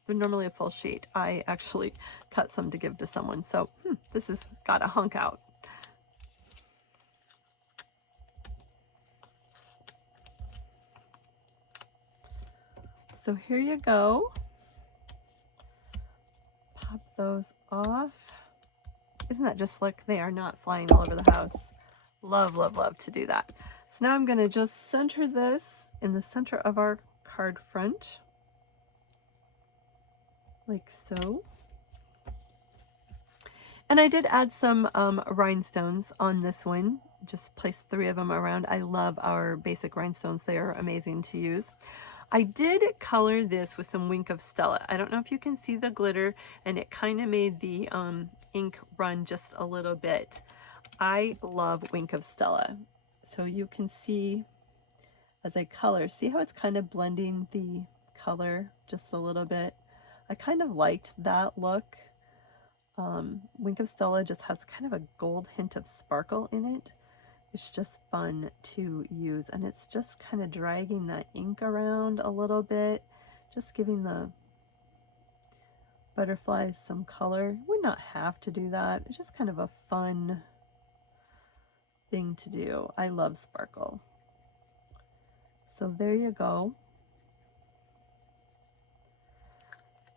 They're normally a full sheet. I actually cut some to give to someone, so this has got a hunk out. So here you go. Pop those off. Isn't that just slick? They are not flying all over the house. Love, love, love to do that. So now I'm going to just center this in the center of our card front, like so. And I did add some rhinestones on this one. Just place 3 of them around. I love our basic rhinestones. They are amazing to use. I did color this with some Wink of Stella. I don't know if you can see the glitter, and it kind of made the ink run just a little bit. I love Wink of Stella. So you can see as I color, see how it's kind of blending the color just a little bit. I kind of liked that look. Wink of Stella just has kind of a gold hint of sparkle in it. It's just fun to use, and it's just kind of dragging that ink around a little bit, just giving the butterflies some color. You would not have to do that. It's just kind of a fun thing to do. I love sparkle. So there you go.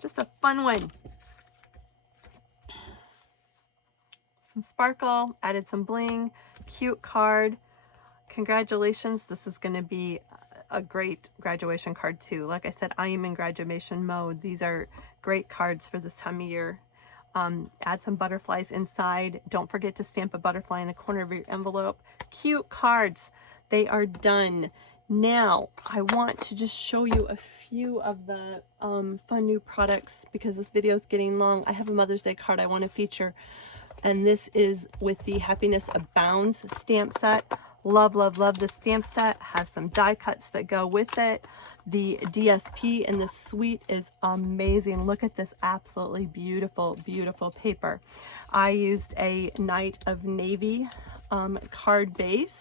Just a fun one. Some sparkle, added some bling, cute card. Congratulations, this is going to be a great graduation card too. Like I said, I am in graduation mode. These are great cards for this time of year. Add some butterflies inside. Don't forget to stamp a butterfly in the corner of your envelope. Cute cards. They are done. Now, I want to just show you a few of the fun new products because this video is getting long. I have a Mother's Day card I want to feature, and this is with the Happiness Abounds stamp set. Love, love, love this stamp set. Has some die cuts that go with it. The DSP in this suite is amazing. Look at this absolutely beautiful, beautiful paper. I used a Night of Navy card base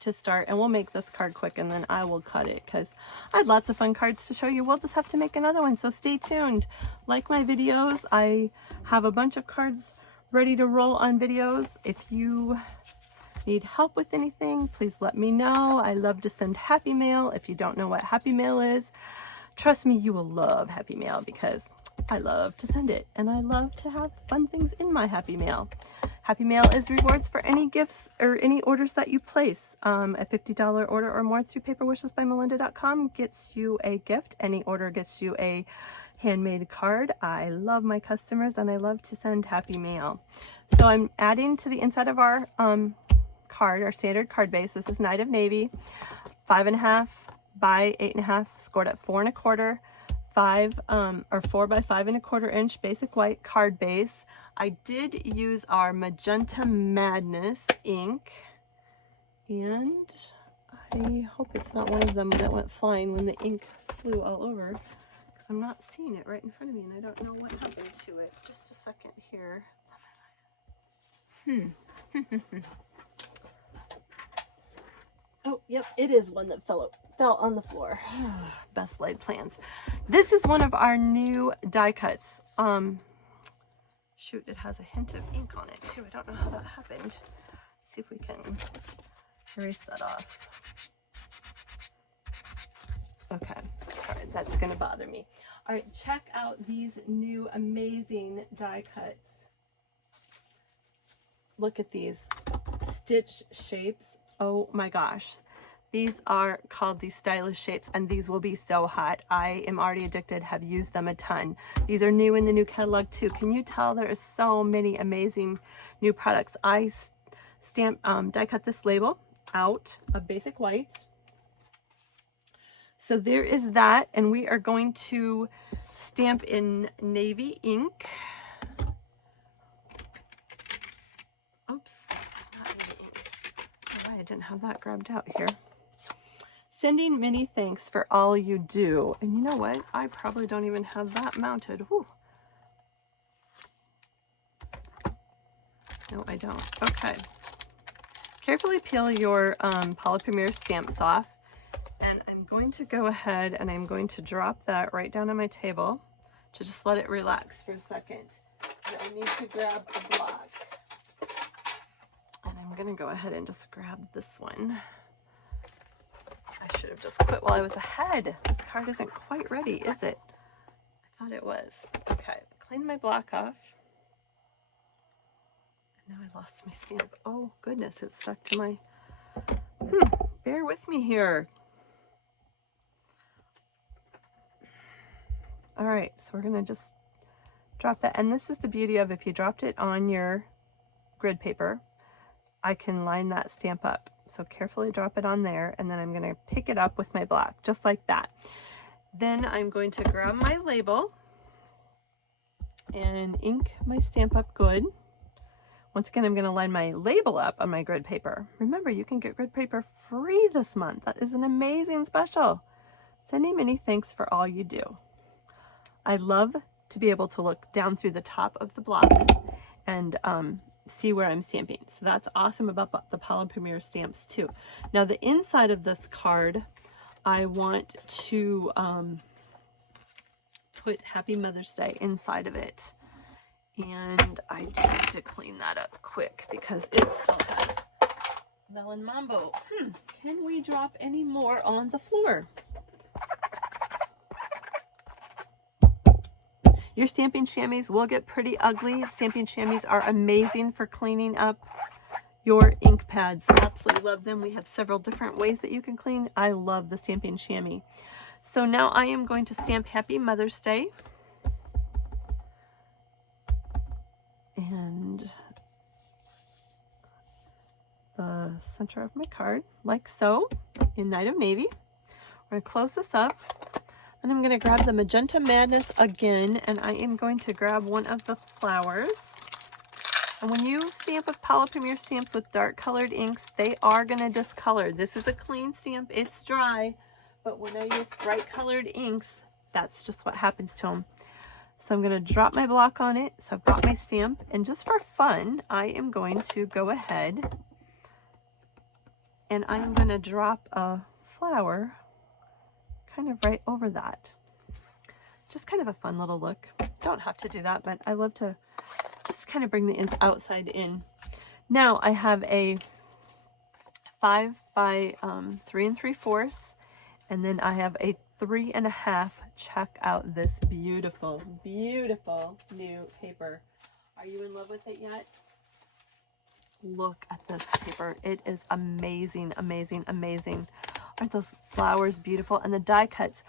to start, and we'll make this card quick and then I will cut it because I had lots of fun cards to show you. We'll just have to make another one, so stay tuned. Like my videos, I have a bunch of cards ready to roll on videos. If you need help with anything, please let me know. I love to send Happy Mail. If you don't know what Happy Mail is, trust me, you will love Happy Mail because I love to send it and I love to have fun things in my Happy Mail. Happy Mail is rewards for any gifts or any orders that you place. A $50 order or more through paperwishesbymelinda.com gets you a gift. Any order gets you a handmade card. I love my customers and I love to send Happy Mail. So I'm adding to the inside of our card, our standard card base. This is Night of Navy, 5.5 by 8.5, scored at 4 1/4, 4 by 5 1/4 inch basic white card base. I did use our Magenta Madness ink, and I hope it's not one of them that went flying when the ink flew all over, because I'm not seeing it right in front of me and I don't know what happened to it. Just a second here. Oh, yep, it is one that fell on the floor. Best laid plans. This is one of our new die cuts. Shoot, it has a hint of ink on it too. I don't know how that happened. See if we can erase that off. Okay, all right, that's gonna bother me. All right, check out these new amazing die cuts. Look at these stitch shapes. Oh my gosh. These are called the stylish shapes, and these will be so hot. I am already addicted, have used them a ton. These are new in the new catalog too. Can you tell there is so many amazing new products? I die cut this label out of basic white. So there is that, and we are going to stamp in navy ink. Oops, that's not navy ink. Oh, I didn't have that grabbed out here. Sending many thanks for all you do. And you know what? I probably don't even have that mounted. Whew. No, I don't. Okay. Carefully peel your Polypremier stamps off. And I'm going to go ahead and I'm going to drop that right down on my table to just let it relax for a second. And I need to grab a block. And I'm going to go ahead and just grab this one. I should have just quit while I was ahead. This card isn't quite ready, is it? I thought it was. Okay, clean my block off. And now I lost my stamp. Oh goodness, it's stuck to my... bear with me here. All right, so we're gonna just drop that. And this is the beauty of if you dropped it on your grid paper, I can line that stamp up. So carefully drop it on there, and then I'm going to pick it up with my block, just like that. Then I'm going to grab my label and ink my stamp up good. Once again, I'm going to line my label up on my grid paper. Remember, you can get grid paper free this month. That is an amazing special. Sending many thanks for all you do. I love to be able to look down through the top of the blocks and see where I'm stamping. So that's awesome about the Polypremier stamps too. Now the inside of this card, I want to put Happy Mother's Day inside of it. And I do need to clean that up quick because it still has Melon Mambo. Can we drop any more on the floor? Your stamping chamois will get pretty ugly. Stamping chamois are amazing for cleaning up your ink pads. Absolutely love them. We have several different ways that you can clean. I love the stamping chamois. So now I am going to stamp Happy Mother's Day. And the center of my card, like so. in Night of Navy. We're going to close this up. And I'm going to grab the Magenta Madness again, and I am going to grab one of the flowers. And when you stamp with Paula Premier stamps with dark colored inks, they are going to discolor. This is a clean stamp, it's dry, but when I use bright colored inks, that's just what happens to them. So I'm going to drop my block on it. So I've got my stamp, and just for fun, I am going to go ahead and I'm going to drop a flower kind of right over that. Just kind of a fun little look. Don't have to do that, but I love to just kind of bring the ends outside in. Now I have a 5 by 3 3/4, and then I have a 3 1/2. Check out this beautiful, beautiful new paper. Are you in love with it yet? Look at this paper. It is amazing, amazing, amazing. Aren't those flowers beautiful? And the die cuts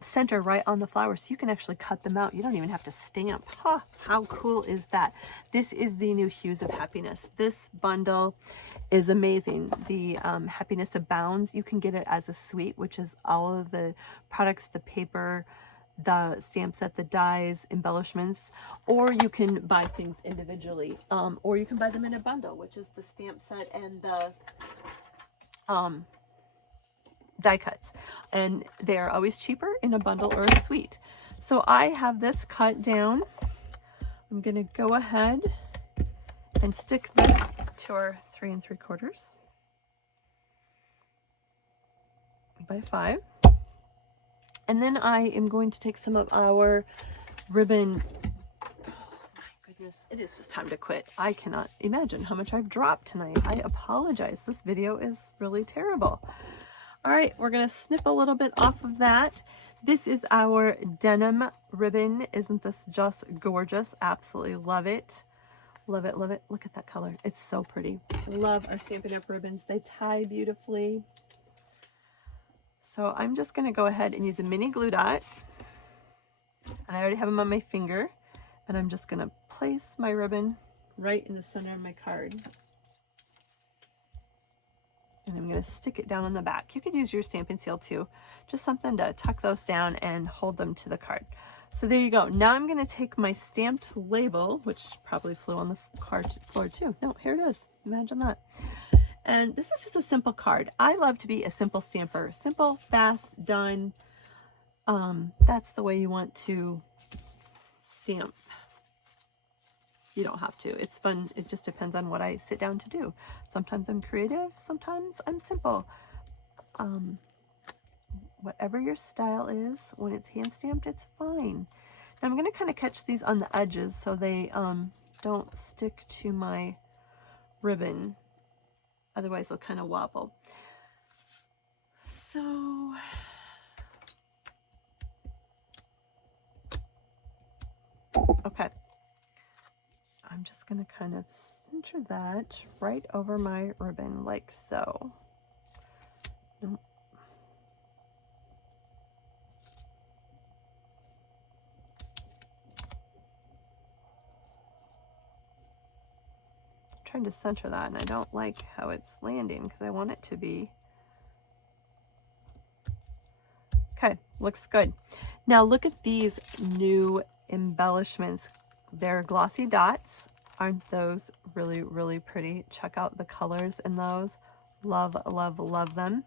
center right on the flowers, so you can actually cut them out. You don't even have to stamp. Huh, how cool is that? This is the new Hues of Happiness. This bundle is amazing. The Happiness Abounds, you can get it as a suite, which is all of the products, the paper, the stamp set, the dies, embellishments, or you can buy things individually, or you can buy them in a bundle, which is the stamp set and the die cuts, and they are always cheaper in a bundle or a suite. So I have this cut down. I'm going to go ahead and stick this to our 3 3/4 by 5. And then I am going to take some of our ribbon. Oh my goodness, it is just time to quit. I cannot imagine how much I've dropped tonight. I apologize. This video is really terrible. All right, we're going to snip a little bit off of that. This is our denim ribbon. Isn't this just gorgeous? Absolutely love it. Love it, love it. Look at that color. It's so pretty. Love our Stampin' Up! Ribbons. They tie beautifully. So I'm just going to go ahead and use a mini glue dot. And I already have them on my finger. And I'm just going to place my ribbon right in the center of my card. And I'm going to stick it down on the back. You could use your Stampin' Seal too. Just something to tuck those down and hold them to the card. So there you go. Now I'm going to take my stamped label, which probably flew on the card floor too. No, here it is. Imagine that. And this is just a simple card. I love to be a simple stamper. Simple, fast, done. That's the way you want to stamp. You don't have to. It's fun. It just depends on what I sit down to do. Sometimes I'm creative. Sometimes I'm simple. Whatever your style is, when it's hand stamped, it's fine. Now I'm going to kind of catch these on the edges so they don't stick to my ribbon. Otherwise they'll kind of wobble. So okay. I'm just going to kind of center that right over my ribbon like so. Nope. I'm trying to center that, and I don't like how it's landing because I want it to be. Okay, looks good. Now look at these new embellishments. They're glossy dots. Aren't those really, really pretty? Check out the colors in those. Love, love, love them.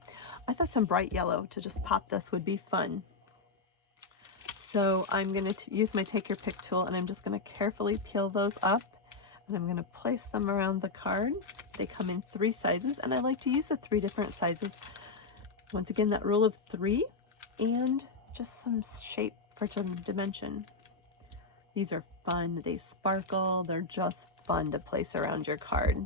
I thought some bright yellow to just pop this would be fun. So I'm going to use my Take Your Pick tool, and I'm just going to carefully peel those up, and I'm going to place them around the card. They come in 3 sizes, and I like to use the 3 different sizes. Once again, that rule of 3 and just some shape for some dimension. These are fun. They sparkle. They're just fun to place around your card.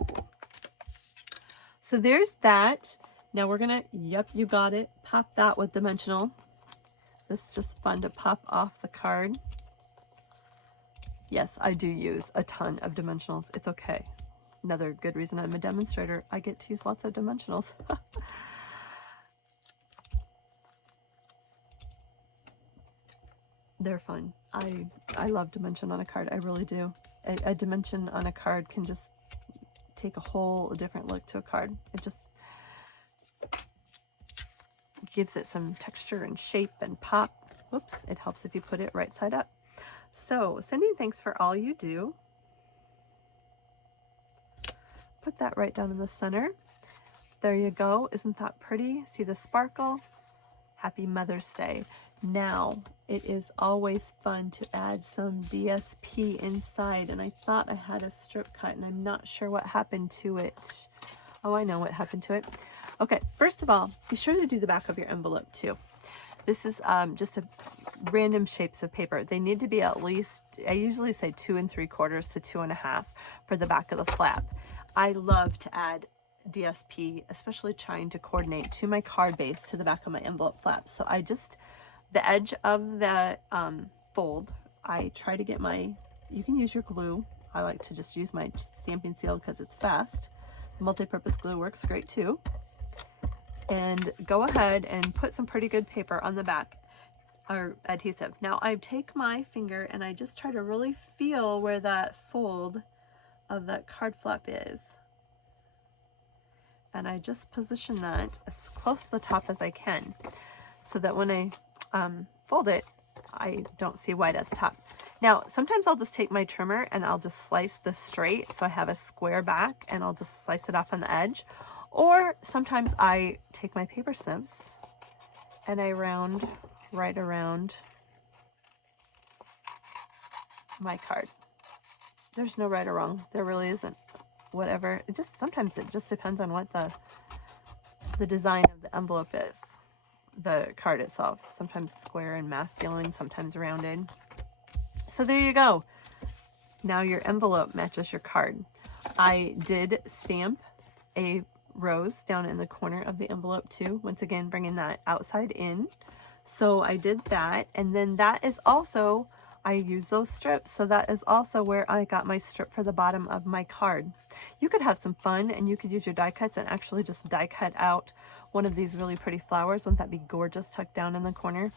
So there's that. Now we're going to, yep, you got it. Pop that with dimensional. This is just fun to pop off the card. Yes, I do use a ton of dimensionals. It's okay. Another good reason I'm a demonstrator. I get to use lots of dimensionals. They're fun. I love dimension on a card. I really do. A dimension on a card can just take a whole different look to a card. It just, gives it some texture and shape and pop. Whoops, it helps if you put it right side up. So, sending thanks for all you do. Put that right down in the center. There you go. Isn't that pretty? See the sparkle? Happy Mother's Day. Now, it is always fun to add some DSP inside, and I thought I had a strip cut, and I'm not sure what happened to it. Oh, I know what happened to it. Okay, first of all, be sure to do the back of your envelope too. This is just a random shapes of paper. They need to be at least, I usually say 2 3/4 to 2 1/2 for the back of the flap. I love to add DSP, especially trying to coordinate to my card base to the back of my envelope flap. So I just, the edge of the fold, I try to get my, you can use your glue. I like to just use my stamping seal because it's fast. Multi-purpose glue works great too. And go ahead and put some pretty good paper on the back, or adhesive. Now I take my finger and I just try to really feel where that fold of that card flap is. And I just position that as close to the top as I can so that when I fold it, I don't see white at the top. Now, sometimes I'll just take my trimmer and I'll just slice this straight so I have a square back, and I'll just slice it off on the edge. Or sometimes I take my paper snips and I round right around my card. There's no right or wrong. There really isn't. Whatever. It just, sometimes it just depends on what the design of the envelope is. The card itself. Sometimes square and masculine, sometimes rounded. So there you go. Now your envelope matches your card. I did stamp a rose down in the corner of the envelope too. Once again, bringing that outside in. So I did that, and then that is also, I use those strips, so that is also where I got my strip for the bottom of my card. You could have some fun and you could use your die cuts and actually just die cut out one of these really pretty flowers. Wouldn't that be gorgeous tucked down in the corner?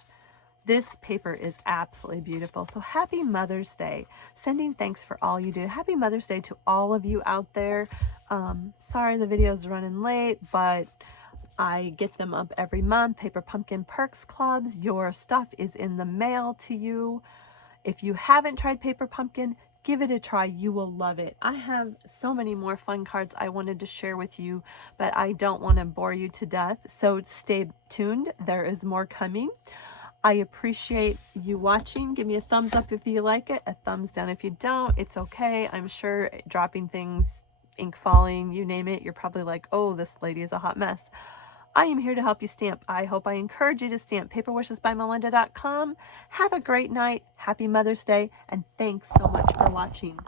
This paper is absolutely beautiful. So happy Mother's Day. Sending thanks for all you do. Happy Mother's Day to all of you out there. Sorry the video's running late, but I get them up every month. Paper Pumpkin Perks Clubs. Your stuff is in the mail to you. If you haven't tried Paper Pumpkin, give it a try. You will love it. I have so many more fun cards I wanted to share with you, but I don't want to bore you to death. So stay tuned. There is more coming. I appreciate you watching. Give me a thumbs up if you like it, a thumbs down if you don't. It's okay. I'm sure dropping things, ink falling, you name it, you're probably like, oh, this lady is a hot mess. I am here to help you stamp. I hope I encourage you to stamp. paperwishesbymelinda.com. Have a great night. Happy Mother's Day, and thanks so much for watching.